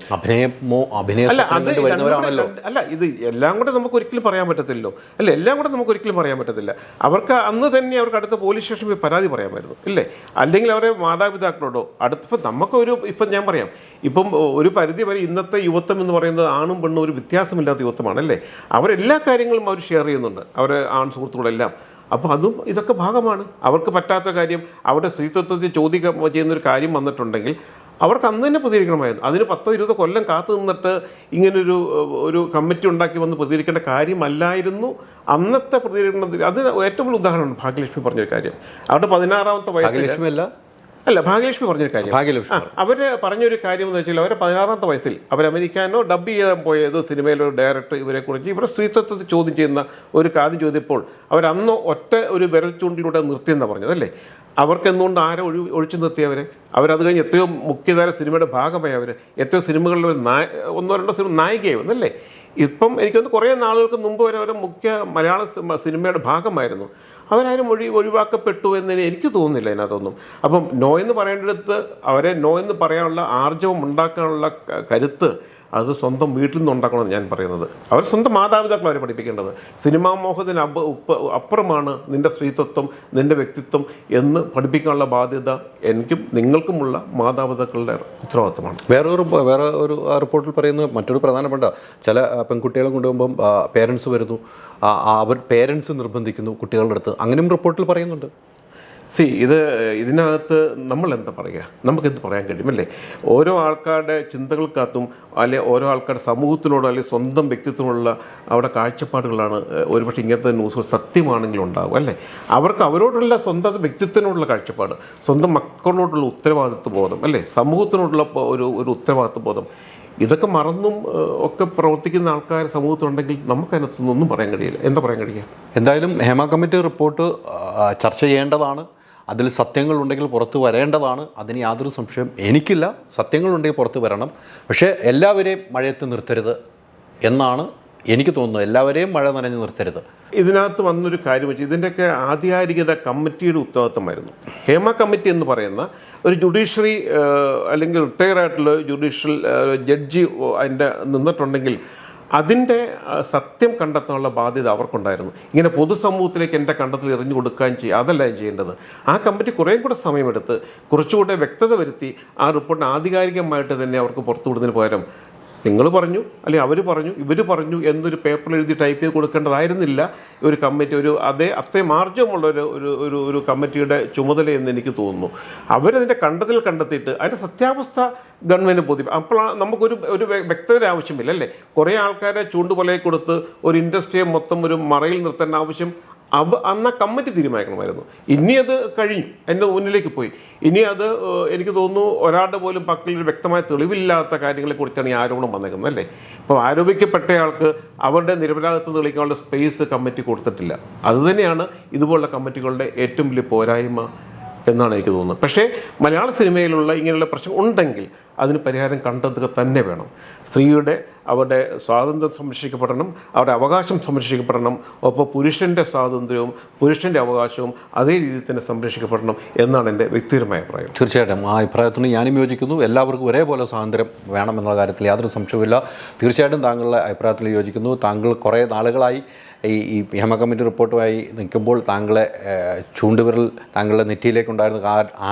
അല്ല, ഇത് എല്ലാം കൂടെ നമുക്ക് ഒരിക്കലും പറയാൻ പറ്റത്തില്ലല്ലോ അല്ലേ? എല്ലാം കൂടെ നമുക്ക് ഒരിക്കലും പറയാൻ പറ്റത്തില്ല. അവർക്ക് അന്ന് തന്നെ അവർക്ക് അടുത്ത പോലീസ് സ്റ്റേഷനിൽ പോയി പരാതി പറയാമായിരുന്നു ഇല്ലേ? അല്ലെങ്കിൽ അവരെ മാതാപിതാക്കളോടോ ഇപ്പം നമുക്കൊരു ഇപ്പം ഞാൻ പറയാം, ഇപ്പം ഒരു പരിധി വരെ ഇന്നത്തെ യുവത്വം എന്ന് പറയുന്നത് ആണും പെണ്ണും ഒരു വ്യത്യാസമില്ലാത്ത യുവത്വമാണല്ലേ? അവരെല്ലാ കാര്യങ്ങളും അവർ ഷെയർ ചെയ്യുന്നുണ്ട്, അവരെ ആൺ സുഹൃത്തുക്കളെല്ലാം. അപ്പോൾ അതും ഇതൊക്കെ ഭാഗമാണ്. അവർക്ക് പറ്റാത്ത കാര്യം, അവരുടെ സ്ത്രീത്വത്തിൽ ചോദ്യം ചെയ്യുന്നൊരു കാര്യം വന്നിട്ടുണ്ടെങ്കിൽ അവർക്ക് അന്ന് തന്നെ പ്രതികരിക്കണമായിരുന്നു. അതിന് 10-20 കൊല്ലം കാത്തു നിന്നിട്ട് ഇങ്ങനൊരു കമ്മിറ്റി ഉണ്ടാക്കി വന്ന് പ്രതികരിക്കേണ്ട കാര്യമല്ലായിരുന്നു അന്നത്തെ പ്രതികരണത്തിൽ. അത് ഏറ്റവും വലിയ ഉദാഹരണമാണ് ഭാഗ്യലക്ഷ്മി പറഞ്ഞൊരു കാര്യം. അവരുടെ 16ാമത്തെ വയസ്സിൽ ഭാഗ്യലക്ഷ്മി പറഞ്ഞൊരു കാര്യം, അവർ പറഞ്ഞൊരു കാര്യം എന്ന് വെച്ചാൽ അവരുടെ 16ാമത്തെ വയസ്സിൽ അവർ അമേരിക്കാനോ ഡബ് ചെയ്യാൻ പോയത് സിനിമയിലോ ഡയറക്ടർ ഇവരെക്കുറിച്ച് ഇവരുടെ സ്ത്രീത്വത്തെ ചോദ്യം ചെയ്യുന്ന ഒരു കാര്യം ചോദ്യപ്പോൾ അവരന്ന് ഒറ്റ ഒരു വിരൽ ചൂണ്ടിലൂടെ നിർത്തിയെന്നാണ് പറഞ്ഞതല്ലേ? അവർക്ക് എന്തുകൊണ്ട് ആരെ ഒഴിച്ചു നിർത്തിയവരെ? അവരത് കഴിഞ്ഞ് എത്രയോ മുഖ്യധാര സിനിമയുടെ ഭാഗമായി അവർ എത്രയോ സിനിമകളിൽ 1-2 സിനിമ നായികയായി വന്നല്ലേ? ഇപ്പം എനിക്കൊന്ന് കുറേ നാളുകൾക്ക് മുമ്പ് വരെ അവരെ മുഖ്യ മലയാള സിനിമയുടെ ഭാഗമായിരുന്നു. അവരാരും ഒഴിവാക്കപ്പെട്ടു എന്ന് എനിക്ക് തോന്നുന്നില്ല അതിനകത്തൊന്നും. അപ്പം നോ എന്ന് പറയേണ്ടടുത്ത് അവരെ നോ എന്ന് പറയാനുള്ള ആർജവം ഉണ്ടാക്കാനുള്ള കരുത്ത് അത് സ്വന്തം വീട്ടിൽ നിന്ന് ഉണ്ടാക്കണമെന്ന് ഞാൻ പറയുന്നത്. അവർ സ്വന്തം മാതാപിതാക്കൾ അവരെ പഠിപ്പിക്കേണ്ടത്. സിനിമാ മോഹത്തിന് അപ്പുറമാണ് നിൻ്റെ സ്ത്രീത്വം, നിൻ്റെ വ്യക്തിത്വം എന്ന് പഠിപ്പിക്കാനുള്ള ബാധ്യത എനിക്കും നിങ്ങൾക്കുമുള്ള മാതാപിതാക്കളുടെ ഉത്തരവാദിത്തമാണ്. വേറെ ഒരു റിപ്പോർട്ടിൽ പറയുന്ന മറ്റൊരു പ്രധാനപ്പെട്ട ചില പെൺകുട്ടികളെ കൊണ്ടുപോകുമ്പം പേരൻസ് വരുന്നു, അവർ പേരൻസ് നിർബന്ധിക്കുന്നു കുട്ടികളുടെ അടുത്ത്, അങ്ങനെയും റിപ്പോർട്ടിൽ പറയുന്നുണ്ട്. ഇതിനകത്ത് നമ്മൾ എന്താ പറയുക, നമുക്കെന്ത് പറയാൻ കഴിയുമല്ലേ? ഓരോ ആൾക്കാരുടെ ചിന്തകൾക്കകത്തും അല്ലെ ഓരോ ആൾക്കാരുടെ സമൂഹത്തിനോട് അല്ലെങ്കിൽ സ്വന്തം വ്യക്തിത്വമുള്ള അവിടെ കാഴ്ചപ്പാടുകളാണ് ഒരുപക്ഷെ ഇങ്ങനത്തെ ന്യൂസുകൾ സത്യമാണെങ്കിലും ഉണ്ടാകും അല്ലേ? അവർക്ക് അവരോടുള്ള സ്വന്തം വ്യക്തിത്വത്തിനോടുള്ള കാഴ്ചപ്പാട്, സ്വന്തം മക്കളോടുള്ള ഉത്തരവാദിത്വ ബോധം അല്ലേ, സമൂഹത്തിനോടുള്ള ഒരു ഉത്തരവാദിത്വ ബോധം, ഇതൊക്കെ മറന്നും ഒക്കെ പ്രവർത്തിക്കുന്ന ആൾക്കാർ സമൂഹത്തിലുണ്ടെങ്കിൽ നമുക്കതിനകത്തൊന്നും പറയാൻ കഴിയില്ല. എന്താ പറയാൻ കഴിയുക? എന്തായാലും ഹേമ കമ്മിറ്റി റിപ്പോർട്ട് ചർച്ച ചെയ്യേണ്ടതാണ്. അതിൽ സത്യങ്ങളുണ്ടെങ്കിൽ പുറത്ത് വരേണ്ടതാണ്. അതിന് യാതൊരു സംശയം എനിക്കില്ല. സത്യങ്ങളുണ്ടെങ്കിൽ പുറത്ത് വരണം. പക്ഷേ എല്ലാവരെയും മഴയത്ത് നിർത്തരുത് എന്നാണ് എനിക്ക് തോന്നുന്നത്. എല്ലാവരെയും മഴ നനഞ്ഞ് നിർത്തരുത്. ഇതിനകത്ത് വന്നൊരു കാര്യം വെച്ച് ഇതിൻ്റെയൊക്കെ ആധികാരികത കമ്മിറ്റിയുടെ ഉത്തരവാദിത്തമായിരുന്നു. ഹേമ കമ്മിറ്റി എന്ന് പറയുന്ന ഒരു ജുഡീഷ്യറി അല്ലെങ്കിൽ റിട്ടയർ ആയിട്ടുള്ള ജുഡീഷ്യൽ ജഡ്ജി അതിൻ്റെ നിന്നിട്ടുണ്ടെങ്കിൽ അതിൻ്റെ സത്യം കണ്ടെത്താനുള്ള ബാധ്യത അവർക്കുണ്ടായിരുന്നു. ഇങ്ങനെ പൊതുസമൂഹത്തിലേക്ക് എൻ്റെ കണ്ടെത്തൽ എറിഞ്ഞു കൊടുക്കുകയും ചെയ്യുക, അതല്ല ചെയ്യേണ്ടത്. ആ കമ്മിറ്റി കുറേ കൂടെ സമയമെടുത്ത് കുറച്ചുകൂടെ വ്യക്തത വരുത്തി ആ റിപ്പോർട്ടിന് ആധികാരികമായിട്ട് തന്നെ അവർക്ക് പുറത്തുവിടുന്നതിന് പകരം നിങ്ങൾ പറഞ്ഞു അല്ലെങ്കിൽ അവർ പറഞ്ഞു ഇവർ പറഞ്ഞു എന്നൊരു പേപ്പറിൽ എഴുതി ടൈപ്പ് ചെയ്ത് കൊടുക്കേണ്ടതായിരുന്നില്ല ഒരു കമ്മിറ്റി. അത്രയും മാർജമുള്ള ഒരു കമ്മിറ്റിയുടെ ചുമതലയെന്ന് എനിക്ക് തോന്നുന്നു. അവരതിൻ്റെ കണ്ടെത്തിയിട്ട് അതിൻ്റെ സത്യാവസ്ഥ ഗവൺമെൻറ് ബോധ്യം. അപ്പോഴാണ് നമുക്കൊരു വ്യക്തത ആവശ്യമില്ല അല്ലേ? കുറേ ആൾക്കാരെ ചൂണ്ടുപൊലയെ കൊടുത്ത് ഒരു ഇൻഡസ്ട്രിയെ മൊത്തം ഒരു മറയിൽ നിർത്തേണ്ട ആവശ്യം അന്ന് കമ്മിറ്റി തീരുമാനിക്കണമായിരുന്നു. ഇനി അത് കഴിഞ്ഞു, എൻ്റെ മുന്നിലേക്ക് പോയി. ഇനി അത് എനിക്ക് തോന്നുന്നു ഒരാളുടെ പോലും പക്കൽ ഒരു വ്യക്തമായ തെളിവില്ലാത്ത കാര്യങ്ങളെക്കുറിച്ചാണ് ഈ ആരോപണം വന്നേക്കുന്നത് അല്ലേ? ഇപ്പോൾ ആരോപിക്കപ്പെട്ടയാൾക്ക് അവരുടെ നിരപരാധിത്വം തെളിയിക്കാനുള്ള സ്പേസ് കമ്മിറ്റി കൊടുത്തിട്ടില്ല. അതുതന്നെയാണ് ഇതുപോലുള്ള കമ്മിറ്റികളുടെ ഏറ്റവും വലിയ പോരായ്മ എന്നാണ് എനിക്ക് തോന്നുന്നത്. പക്ഷേ മലയാള സിനിമയിലുള്ള ഇങ്ങനെയുള്ള പ്രശ്നം ഉണ്ടെങ്കിൽ അതിന് പരിഹാരം കണ്ടെത്തുക തന്നെ വേണം. സ്ത്രീയുടെ അവരുടെ സ്വാതന്ത്ര്യം സംരക്ഷിക്കപ്പെടണം, അവരുടെ അവകാശം സംരക്ഷിക്കപ്പെടണം. ഒപ്പം പുരുഷൻ്റെ സ്വാതന്ത്ര്യവും പുരുഷൻ്റെ അവകാശവും അതേ രീതിയിൽ തന്നെ സംരക്ഷിക്കപ്പെടണം എന്നാണ് എൻ്റെ വ്യക്തിപരമായ അഭിപ്രായം. തീർച്ചയായിട്ടും ആ അഭിപ്രായത്തിന് ഞാനും യോജിക്കുന്നു. എല്ലാവർക്കും ഒരേപോലെ സ്വാതന്ത്ര്യം വേണമെന്നുള്ള കാര്യത്തിൽ യാതൊരു സംശയവുമില്ല. തീർച്ചയായിട്ടും താങ്കളുടെ അഭിപ്രായത്തിൽ യോജിക്കുന്നു. താങ്കൾ കുറേ നാളുകളായി ഈ ഹേമ കമ്മിറ്റി റിപ്പോർട്ടുമായി നിൽക്കുമ്പോൾ താങ്കളെ ചൂണ്ടുവിരൽ താങ്കളുടെ നെറ്റിയിലേക്കുണ്ടായിരുന്നു.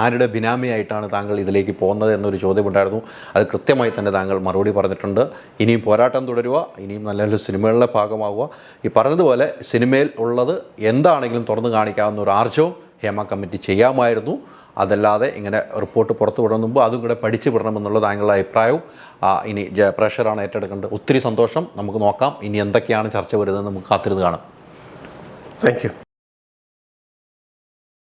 ആരുടെ ബിനാമിയായിട്ടാണ് താങ്കൾ ഇതിലേക്ക് പോകുന്നത് എന്നൊരു ചോദ്യമുണ്ടായിരുന്നു. അത് കൃത്യമായി തന്നെ താങ്കൾ മറുപടി പറഞ്ഞിട്ടുണ്ട്. ഇനിയും പോരാട്ടം തുടരുക, ഇനിയും നല്ല നല്ല സിനിമകളുടെ ഭാഗമാവുക. ഈ പറഞ്ഞതുപോലെ സിനിമയിൽ ഉള്ളത് എന്താണെങ്കിലും തുറന്നു കാണിക്കാവുന്ന ഒരു ആർജവും ഹേമ കമ്മിറ്റി ചെയ്യാമായിരുന്നു. അതല്ലാതെ ഇങ്ങനെ റിപ്പോർട്ട് പുറത്തു വിടുന്ന മുമ്പ് അതും കൂടെ പഠിച്ചു വിടണമെന്നുള്ള താങ്കളുടെ അഭിപ്രായവും ഇനി പ്രഷറാണ് ഏറ്റെടുക്കേണ്ടത്. ഒത്തിരി സന്തോഷം. നമുക്ക് നോക്കാം ഇനി എന്തൊക്കെയാണ് ചർച്ച വരുന്നത്, നമുക്ക് കാത്തിരുന്ന് കാണാം. Thank you.